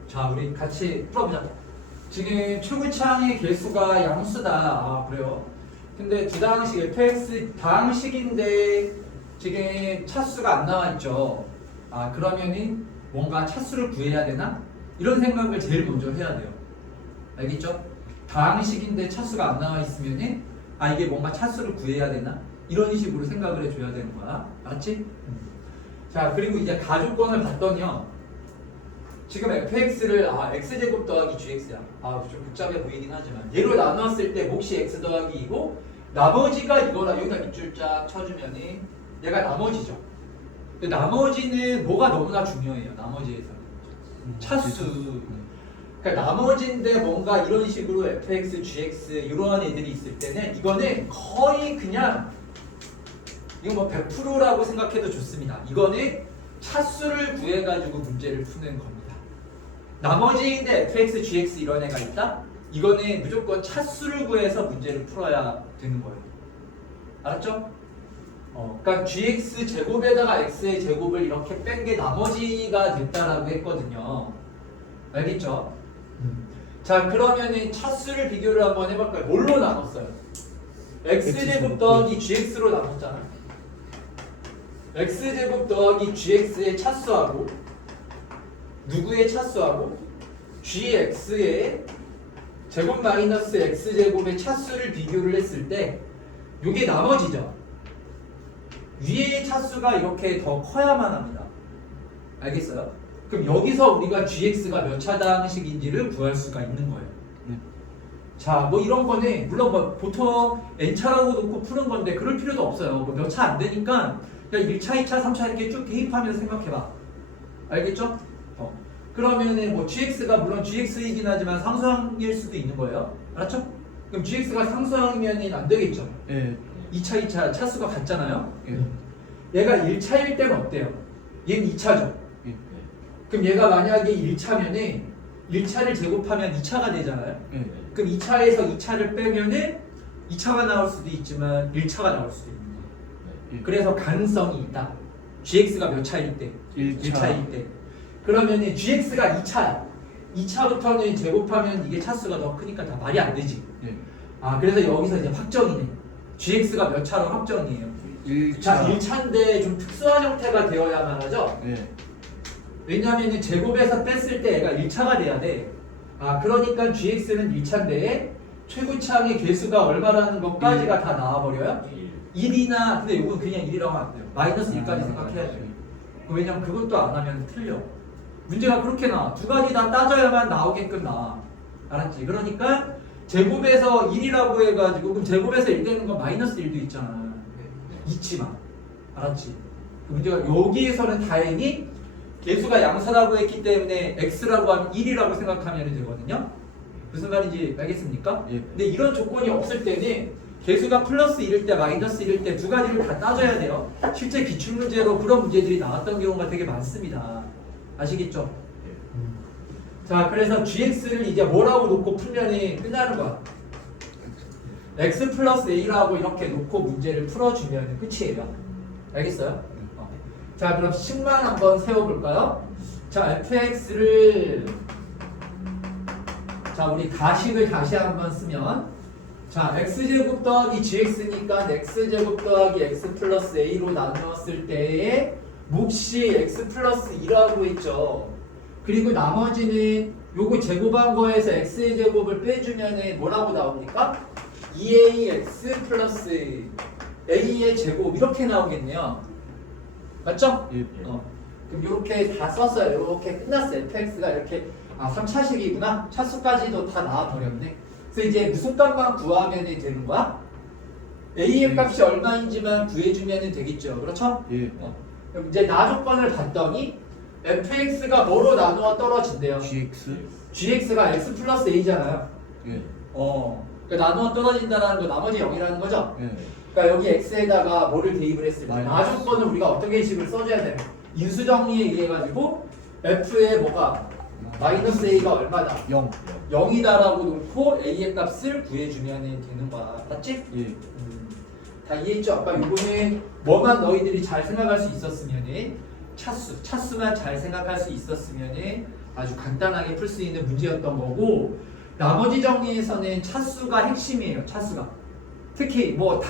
자, 우리 같이 풀어보자. 지금 최고창의 개수가 양수다. 아, 그래요? 근데 두 다항식 fx 다항식인데 지금 차수가 안 나와 있죠. 아, 그러면은 뭔가 차수를 구해야 되나? 이런 생각을 제일 먼저 해야 돼요. 알겠죠? 다항식인데 차수가 안 나와 있으면은 아, 이게 뭔가 차수를 구해야 되나? 이런 식으로 생각을 해줘야 되는 거야. 알았지? 자, 그리고 이제 가조건을 봤더니요. 지금 fx를 x제곱 더하기 gx야. 좀 복잡해 보이긴 하지만 얘로 나눴을 때 몫이 x 더하기 2고 나머지가 이거라. 여기다 밑줄 쫙 쳐주면은 얘가 나머지죠. 근데 나머지는 뭐가 너무나 중요해요. 나머지에서 차수. 그러니까 나머지인데 뭔가 이런 식으로 fx, gx 이러한 애들이 있을 때는 이거는 거의 그냥 이거 뭐 100%라고 생각해도 좋습니다. 이거는 차수를 구해가지고 문제를 푸는 겁니다. 나머지인데 fx, gx 이런 애가 있다? 이거는 무조건 차수를 구해서 문제를 풀어야 되는 거예요. 알았죠? 그러니까 gx 제곱에다가 x의 제곱을 이렇게 뺀 게 나머지가 됐다라고 했거든요. 알겠죠? 자, 그러면은 차수를 비교를 한번 해볼까요? 뭘로 나눴어요? x제곱 더하기 gx로 나눴잖아. x제곱 더하기 gx의 차수하고 누구의 차수하고 gx의 제곱 마이너스 x제곱의 차수를 비교를 했을 때 이게 나머지죠. 위의 차수가 이렇게 더 커야만 합니다. 알겠어요? 그럼 여기서 우리가 gx가 몇 차당식인지를 구할 수가 있는 거예요. 자, 뭐 이런 거는 물론 뭐 보통 n차라고 놓고 푸는 건데 그럴 필요도 없어요. 뭐 몇 차 안 되니까 그냥 1차, 2차, 3차 이렇게 쭉 대입하면서 생각해봐. 알겠죠? 그러면은 뭐 gx가 물론 gx이긴 하지만 상수항일 수도 있는 거예요. 알았죠? 그럼 gx가 상수항이면 안 되겠죠? 예. 2차, 2차 차수가 같잖아요? 예. 얘가 1차일 때는 어때요? 얘는 2차죠? 예. 그럼 얘가 만약에 1차면은 1차를 제곱하면 2차가 되잖아요? 예. 그럼 2차에서 2차를 빼면은 2차가 나올 수도 있지만 1차가 나올 수도 있는 거예요. 예. 그래서 가능성이 있다. gx가 몇 차일 때? 1차일 때. 그러면은 gx가 2차야. 2차부터는 제곱하면 이게 차수가 더 크니까 다 말이 안 되지. 예. 그래서 여기서 이제 확정이네. gx가 몇 차로 확정이에요. 1차. 자, 1차인데 좀 특수한 형태가 되어야만 하죠. 예. 왜냐면은 제곱에서 뺐을 때 얘가 1차가 돼야 돼. 그러니까 gx는 1차인데 최고차항의 개수가 얼마라는 것까지가 다 나와버려요. 1이나 근데 이건 그냥 1이라고 하면 안 돼요. 마이너스 1까지 생각해야 돼요. 왜냐면 그것도 안 하면 틀려. 문제가 그렇게 나와. 두 가지 다 따져야만 나오게끔 나와. 알았지? 그러니까 제곱에서 1이라고 해가지고 그럼 제곱에서 1 되는 건 마이너스 1도 있잖아. 있지만. 알았지? 문제가 여기에서는 다행히 개수가 양수라고 했기 때문에 x라고 하면 1이라고 생각하면 되거든요. 무슨 말인지 알겠습니까? 예. 근데 이런 조건이 없을 때는 개수가 플러스 1일 때 마이너스 1일 때 두 가지를 다 따져야 돼요. 실제 기출문제로 그런 문제들이 나왔던 경우가 되게 많습니다. 아시겠죠? 자, 그래서 gx를 이제 뭐라고 놓고 풀면 끝나는 거야. x 플러스 a라고 이렇게 놓고 문제를 풀어주면 끝이에요. 알겠어요? 자, 그럼 식만 한번 세워볼까요? 자, fx를 자, 우리 가식을 다시 한번 쓰면 자, x제곱 더하기 gx니까 x제곱 더하기 x 플러스 a로 나누었을 때의 몫이 x 플러스 2라고 했죠. 그리고 나머지는 요거 제곱한 거에서 x의 제곱을 빼주면 뭐라고 나옵니까? 2ax 플러스 a의 제곱 이렇게 나오겠네요. 맞죠? 예. 그럼 이렇게 다 썼어요. 이렇게 끝났어요. fx가 이렇게 3차식이구나. 차수까지도 다 나와버렸네. 그래서 이제 무슨 값만 구하면 되는 거야? a의 값이 얼마인지만 구해주면 되겠죠. 그렇죠? 예. 그럼 이제 나 조건을 봤더니 fx가 뭐로 나누어 떨어진대요? GX. gx가 x 플러스 a잖아요. 예. 그러니까 나누어 떨어진다는 거 나머지 0이라는 거죠? 예. 그러니까 여기 x에다가 뭐를 대입을 했을 때 나 마이너스. 조건을 우리가 어떻게 식을 써줘야 돼? 인수정리에 의해가지고 f의 뭐가 마이너스 a가 얼마다? 0. 0이다라고 놓고 a의 값을 구해주면 되는 거야. 맞지? 예. 다 이해했죠? 아까 요거는 뭐만 너희들이 잘 생각할 수 있었으면은 차수만 잘 생각할 수 있었으면은 아주 간단하게 풀 수 있는 문제였던 거고 나머지 정리에서는 차수가 핵심이에요. 차수가 특히 뭐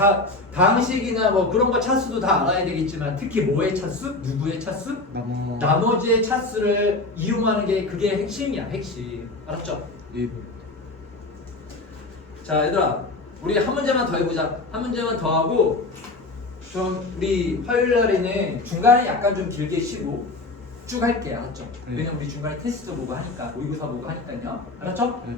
다항식이나 뭐 그런 거 차수도 다 알아야 되겠지만 특히 뭐의 차수? 누구의 차수? 나머지의 차수를 이용하는 게 그게 핵심이야. 핵심. 알았죠? 예. 자 얘들아 우리 한 문제만 더 해보자. 한 문제만 더 하고 좀 우리 화요일 날에는 중간에 약간 좀 길게 쉬고 쭉 할게. 알았죠? 네. 왜냐면 우리 중간에 테스트 보고 하니까 모의고사 보고 하니까요. 알았죠? 네.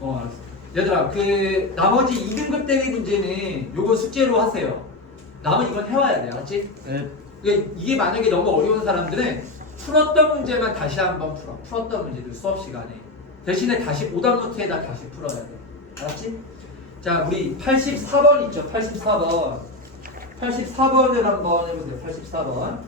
알았어. 얘들아 그 나머지 2등급 대비 문제는 요거 숙제로 하세요. 남은 이건 해와야 돼. 알았지? 네. 이게 만약에 너무 어려운 사람들은 풀었던 문제만 다시 한번 풀어. 풀었던 문제들 수업 시간에 대신에 다시 오답 노트에다 다시 풀어야 돼. 알았지? 자 우리 84번 있죠. 84번 84번을 한번 해보세요. 84번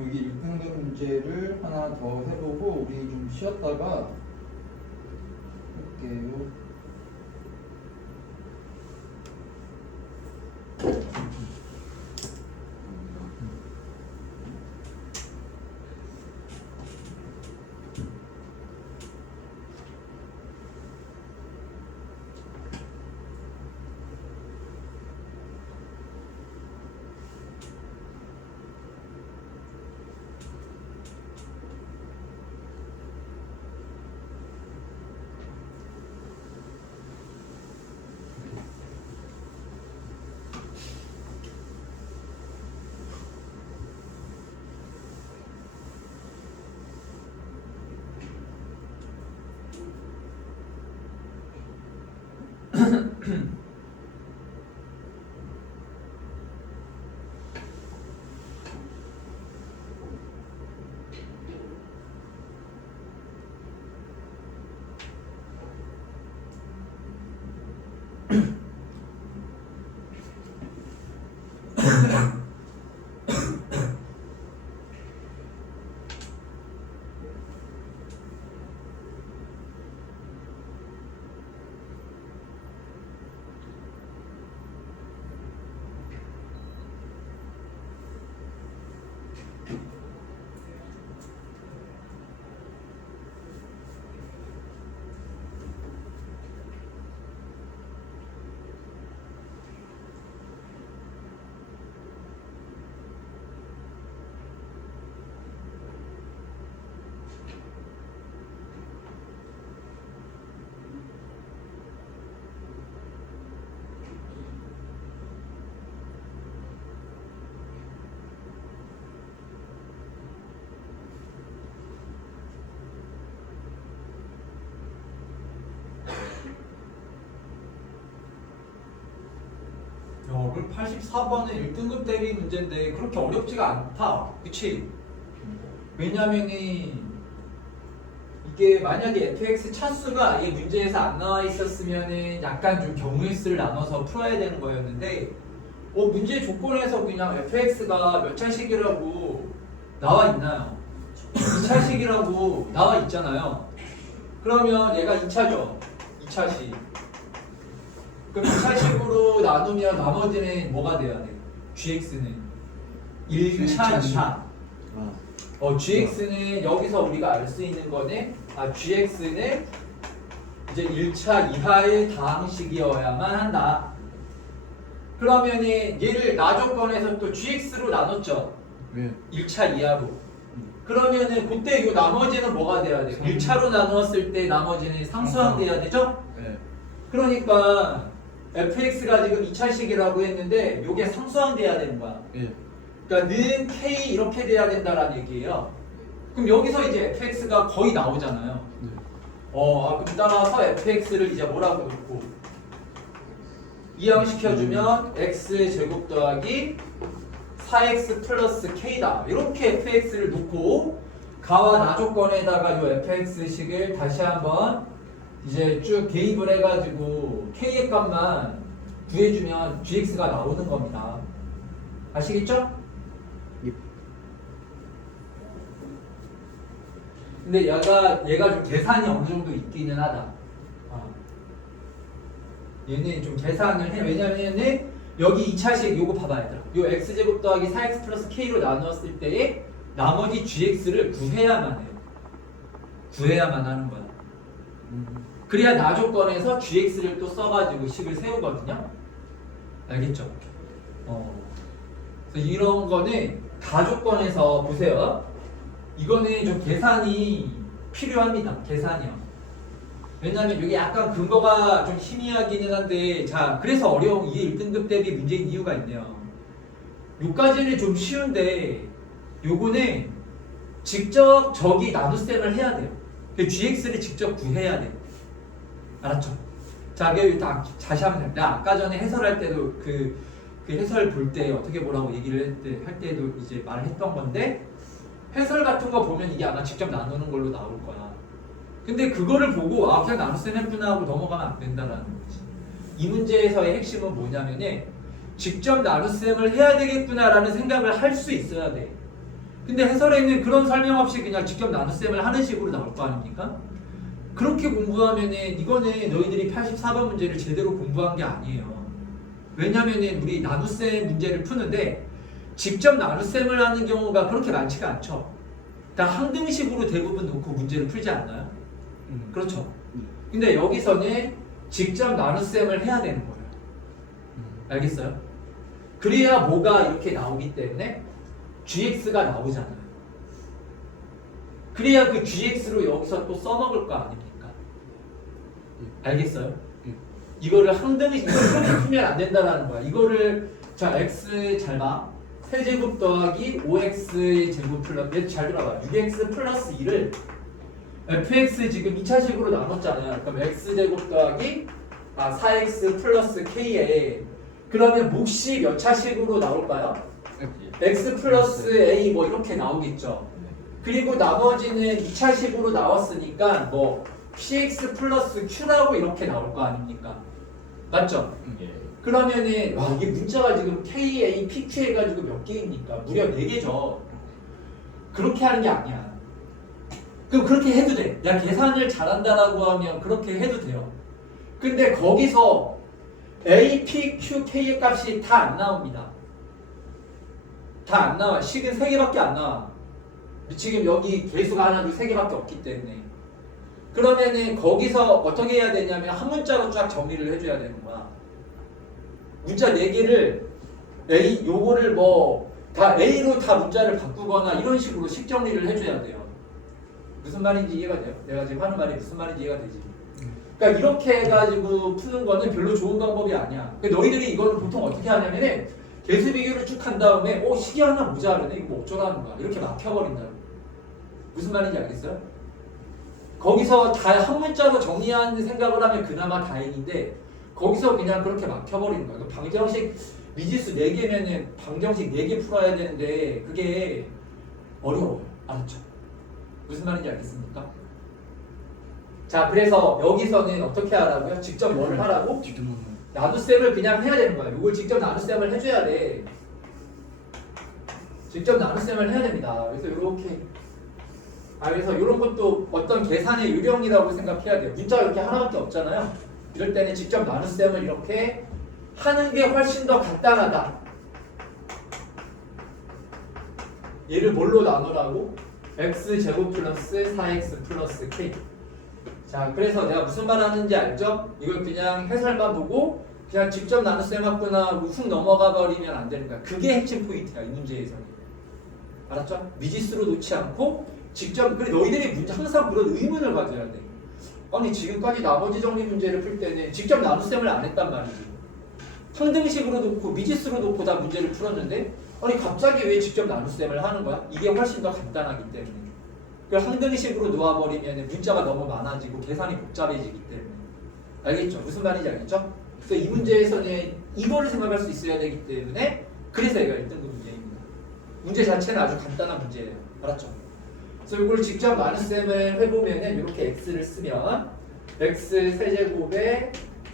여기 6등급 문제를 하나 더 해보고 우리 좀 쉬었다가 할게요. 그럼 84번은 1등급 대비 문제인데 그렇게 어렵지가 않다. 그치? 왜냐면은 이게 만약에 fx 차수가 이 문제에서 안 나와 있었으면은 약간 좀 경우의 수를 나눠서 풀어야 되는 거였는데 문제 조건에서 그냥 fx가 몇 차식이라고 나와 있나요? 2차식이라고 나와 있잖아요. 그러면 얘가 2차죠. 2차식. 그럼 2차식으로 나누면 나머지는 뭐가 돼야 돼? gx는 1차 이하. gx는 여기서 우리가 알 수 있는 거는 gx는 이제 1차 이하의 다항식이어야만 한다. 그러면은 얘를 나조건에서 또 gx로 나눴죠. 예. 1차 이하로. 그러면은 그때 요 나머지는 뭐가 돼야 돼? 1차로 나누었을 때 나머지는 상수항 돼야 되죠? 예. 그러니까 fx가 지금 2차식이라고 했는데 요게 상수항 돼야 되는 거야. 예. 그러니까 는 k 이렇게 돼야 된다라는 얘기예요. 그럼 여기서 이제 fx가 거의 나오잖아요. 네. 그럼 따라서 fx를 이제 뭐라고 놓고 이항시켜주면 x제곱 더하기 4x 플러스 k다. 이렇게 fx를 놓고 가와 나 조건에다가 이 fx식을 다시 한번 이제 쭉 대입을 해가지고 k의 값만 구해주면 gx가 나오는 겁니다. 아시겠죠? 예. 근데 얘가 좀 계산이 어느 정도 있기는 하다. 얘는 좀 계산을 해. 왜냐면은 여기 2차식 요거 봐봐 얘들아. 요 x제곱 더하기 4x 플러스 k로 나누었을 때에 나머지 gx를 구해야만 해요. 구해야만 하는 거야. 그래야 나 조건에서 gx를 또 써가지고 식을 세우거든요. 알겠죠? 그래서 이런 거는 가조건에서 보세요. 이거는 좀 계산이 필요합니다. 계산이요. 왜냐면 이게 약간 근거가 좀 희미하기는 한데, 자, 그래서 어려운 이게 1등급 대비 문제인 이유가 있네요. 요까지는 좀 쉬운데, 요거는 직접 저기 나눗셈을 해야 돼요. gx를 직접 구해야 돼요. 알았죠? 자, 이게 다시 한번 내가 아까 전에 해설할 때도 그 해설 볼 때 어떻게 뭐라고 얘기를 할 때도 이제 말을 했던 건데, 해설 같은 거 보면 이게 아마 직접 나누는 걸로 나올 거야. 근데 그거를 보고 그냥 나눗셈 했구나 하고 넘어가면 안 된다라는 거지. 이 문제에서의 핵심은 뭐냐면은 직접 나눗셈을 해야 되겠구나라는 생각을 할 수 있어야 돼. 근데 해설에는 그런 설명 없이 그냥 직접 나눗셈을 하는 식으로 나올 거 아닙니까? 그렇게 공부하면은 이거는 너희들이 84번 문제를 제대로 공부한 게 아니에요. 왜냐면은 우리 나눗셈 문제를 푸는데 직접 나눗셈을 하는 경우가 그렇게 많지가 않죠. 다 항등식으로 대부분 놓고 문제를 풀지 않나요? 그렇죠. 근데 여기서는 직접 나눗셈을 해야 되는 거예요. 알겠어요? 그래야 뭐가 이렇게 나오기 때문에 gx가 나오잖아요. 그래야 그 gx로 여기서 또 써먹을 거 아닙니까? 알겠어요? 이거를 항등식 이렇게 풀면 안 된다는 거야. 이거를 자 x 잘 봐. 세제곱 더하기 5x 제곱 플러스 잘 들어봐. 6x 플러스 2를 fx 지금 2차식으로 나눴잖아요. 그럼 x제곱 더하기 4x 플러스 k에 그러면 몫이 몇 차식으로 나올까요? x 플러스 a 뭐 이렇게 나오겠죠. 그리고 나머지는 2차식으로 나왔으니까 뭐 px 플러스 q라고 이렇게 나올 거 아닙니까? 맞죠? 그러면은 이게 문자가 지금 k, a, p, q 해가지고 몇 개입니까? 무려 4개죠. 그렇게 하는 게 아니야. 그럼 그렇게 해도 돼. 야 계산을 잘한다라고 하면 그렇게 해도 돼요. 근데 거기서 a, p, q, k의 값이 다 안 나옵니다. 다 안 나와. 식은 3개밖에 안 나와. 지금 여기 개수가 하나, 둘, 3개밖에 없기 때문에. 그러면은 거기서 어떻게 해야 되냐면 한 문자로 쫙 정리를 해줘야 되는 거야. 문자 4개를 A, 요거를 뭐 다 A로 다 문자를 바꾸거나 이런 식으로 식 정리를 해줘야 돼요. 무슨 말인지 이해가 돼요? 내가 지금 하는 말이 무슨 말인지 이해가 되지? 그러니까 이렇게 해가지고 푸는 거는 별로 좋은 방법이 아니야. 그러니까 너희들이 이거는 보통 어떻게 하냐면은 개수 비교를 쭉 한 다음에 식이 하나 모자르네? 이거 뭐 어쩌라는 거야? 이렇게 막혀버린다고. 무슨 말인지 알겠어요? 거기서 다 한 문자로 정리하는 생각을 하면 그나마 다행인데 거기서 그냥 그렇게 막혀버리는 거야. 방정식 미지수 4개면은 방정식 4개 풀어야 되는데 그게 어려워요. 알았죠? 무슨 말인지 알겠습니까? 자, 그래서 여기서는 어떻게 하라고요? 직접 뭐를 하라고? 나눗셈을 그냥 해야 되는 거야. 이걸 직접 나눗셈을 해줘야 돼. 직접 나눗셈을 해야 됩니다. 그래서 이렇게 그래서 이런 것도 어떤 계산의 요령이라고 생각해야 돼요. 문자가 이렇게 하나밖에 없잖아요. 이럴 때는 직접 나눗셈을 이렇게 하는 게 훨씬 더 간단하다. 얘를 뭘로 나누라고? x제곱 플러스 4x 플러스 k. 자, 그래서 내가 무슨 말 하는지 알죠? 이걸 그냥 해설만 보고 그냥 직접 나눗셈 맞거나 훅 넘어가 버리면 안 되는 거야. 그게 핵심 포인트야, 이 문제에서는. 알았죠? 미지수로 놓지 않고 직접. 그래, 너희들이 문제 항상 그런 의문을 가져야 돼. 아니, 지금까지 나머지 정리 문제를 풀 때는 직접 나눗셈을 안 했단 말이지. 상등식으로 놓고 미지수로 놓고 다 문제를 풀었는데, 아니 갑자기 왜 직접 나눗셈을 하는 거야? 이게 훨씬 더 간단하기 때문에. 그 상등식으로 놓아버리면 문자가 너무 많아지고 계산이 복잡해지기 때문에. 알겠죠? 무슨 말인지 알겠죠? 그래서 이 문제에서는 이거를 생각할 수 있어야 되기 때문에, 그래서 얘가 1등급 문제입니다. 문제 자체는 아주 간단한 문제예요. 알았죠? 그래서 이걸 직접 나눗셈을 해보면은 이렇게 x를 쓰면 x 세제곱에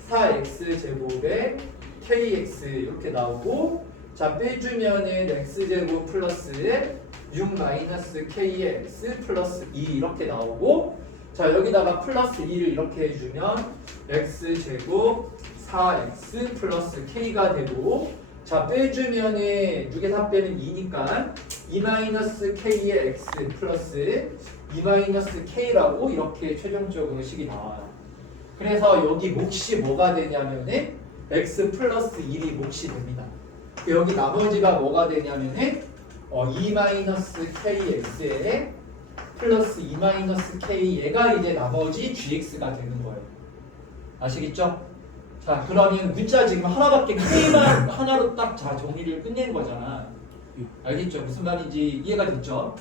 4x 제곱에 kx 이렇게 나오고, 자 빼주면은 x제곱 플러스 6 마이너스 k의 x 플러스 2 이렇게 나오고, 자 여기다가 플러스 2를 이렇게 해주면 x제곱 4x 플러스 k가 되고, 자 빼주면은 6에 4 빼면 2니까 2 마이너스 k의 x 플러스 2 마이너스 k라고 이렇게 최종적으로 식이 나와요. 그래서 여기 몫이 뭐가 되냐면은 x 플러스 1이 몫이 됩니다. 여기 나머지가 뭐가 되냐면은 2 마이너스 kx에 플러스 2 마이너스 k 얘가 이제 나머지 gx가 되는 거예요. 아시겠죠? 자 그러면 문자 지금 하나밖에 k만 하나로 딱 자 정리를 끝낸 거잖아. 알겠죠? 무슨 말인지 이해가 됐죠?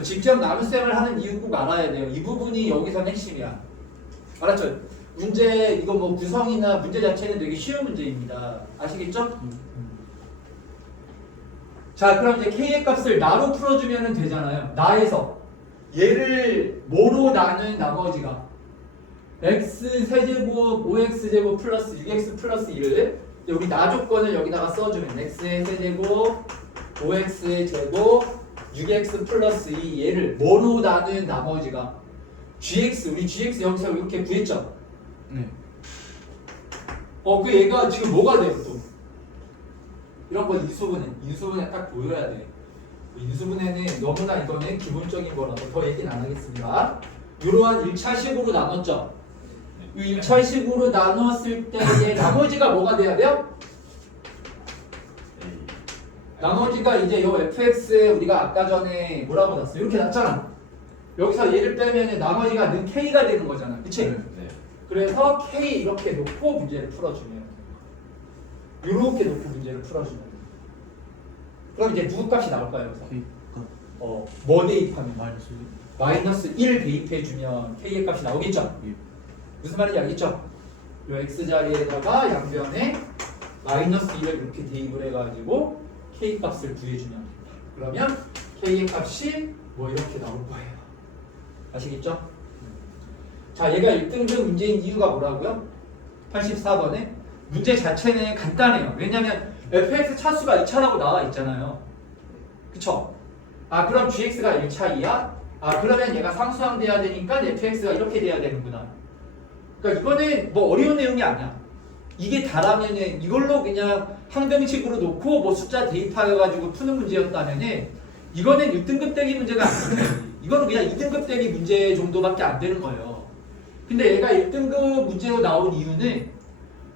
직접 나눗셈을 하는 이유 꼭 알아야 돼요. 이 부분이 여기서 핵심이야. 알았죠? 문제 이거 뭐 구성이나 문제 자체는 되게 쉬운 문제입니다. 아시겠죠? 자 그럼 이제 k의 값을 나로 풀어주면 되잖아요. 나에서 얘를 뭐로 나눈 나머지가 x 세제곱 5x 제곱 플러스 6x 플러스 1을 우리 나 조건을 여기다가 써주면 x의 세제곱 5x의 제곱 6x 플러스 2 얘를 뭐로 나눈 나머지가 gx, 우리 gx 여기서 이렇게 구했죠? 네. 그 얘가 지금 뭐가 돼요 또? 이런 거 인수분해 딱 보여야 돼. 인수분해는 너무나 이거는 기본적인 거라서 더 얘기는 안 하겠습니다. 이러한 1차식으로 나눴죠? 이 1차식으로 나눴을 때의 나머지가 뭐가 돼야 돼요? 나머지가 이제 요 fx에 우리가 아까 전에 뭐라고 놨어요? 이렇게 놨잖아. 여기서 얘를 빼면 나머지가 는 k가 되는 거잖아. 그치? 네. 그래서 k 이렇게 놓고 문제를 풀어주면 이렇게 놓고 문제를 풀어주면 그럼 이제 누구 값이 나올까요? 여기서? K가 뭐 대입하면? 마이너스 마이너스 1 대입해주면 k의 값이 나오겠죠? 예. 무슨 말인지 알겠죠? 요 x 자리에다가 양변에 마이너스 1을 이렇게 대입을 해가지고 k 값을 구해주면 됩니다. 그러면 k의 값이 뭐 이렇게 나올 거예요. 아시겠죠? 자, 얘가 1등급 문제인 이유가 뭐라고요? 84번에 문제 자체는 간단해요. 왜냐면 fx 차수가 2차라고 나와 있잖아요. 그쵸? 그럼 gx가 1차이야? 그러면 얘가 상수항돼야 되니까 fx가 이렇게 돼야 되는구나. 그러니까 이거는 뭐 어려운 내용이 아니야. 이게 다라면은 이걸로 그냥 항등식으로 놓고 뭐 숫자 대입하여가지고 푸는 문제였다면은 이거는 6등급 대기 문제가 아니에요. 이거는 그냥 2등급 대기 문제 정도밖에 안 되는 거예요. 근데 얘가 1등급 문제로 나온 이유는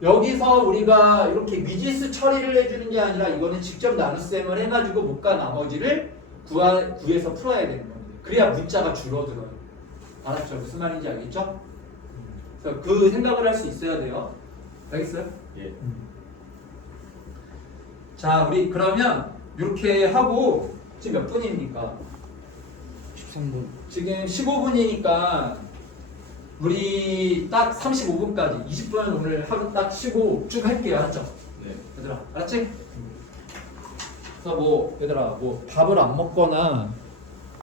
여기서 우리가 이렇게 미지수 처리를 해주는 게 아니라 이거는 직접 나눗셈을 해가지고 못가 나머지를 구해서 풀어야 되는 거예요. 그래야 문자가 줄어들어요. 알았죠? 무슨 말인지 알겠죠? 그래서 그 생각을 할 수 있어야 돼요. 알겠어요? 예. 자, 우리 그러면 이렇게 하고 지금 몇 분입니까? 13분. 지금 15분이니까 우리 딱 35분까지 20분 오늘 하루 딱 쉬고 쭉 할게요. 알았죠? 네. 얘들아, 알았지? 그래서 뭐 얘들아 뭐 밥을 안 먹거나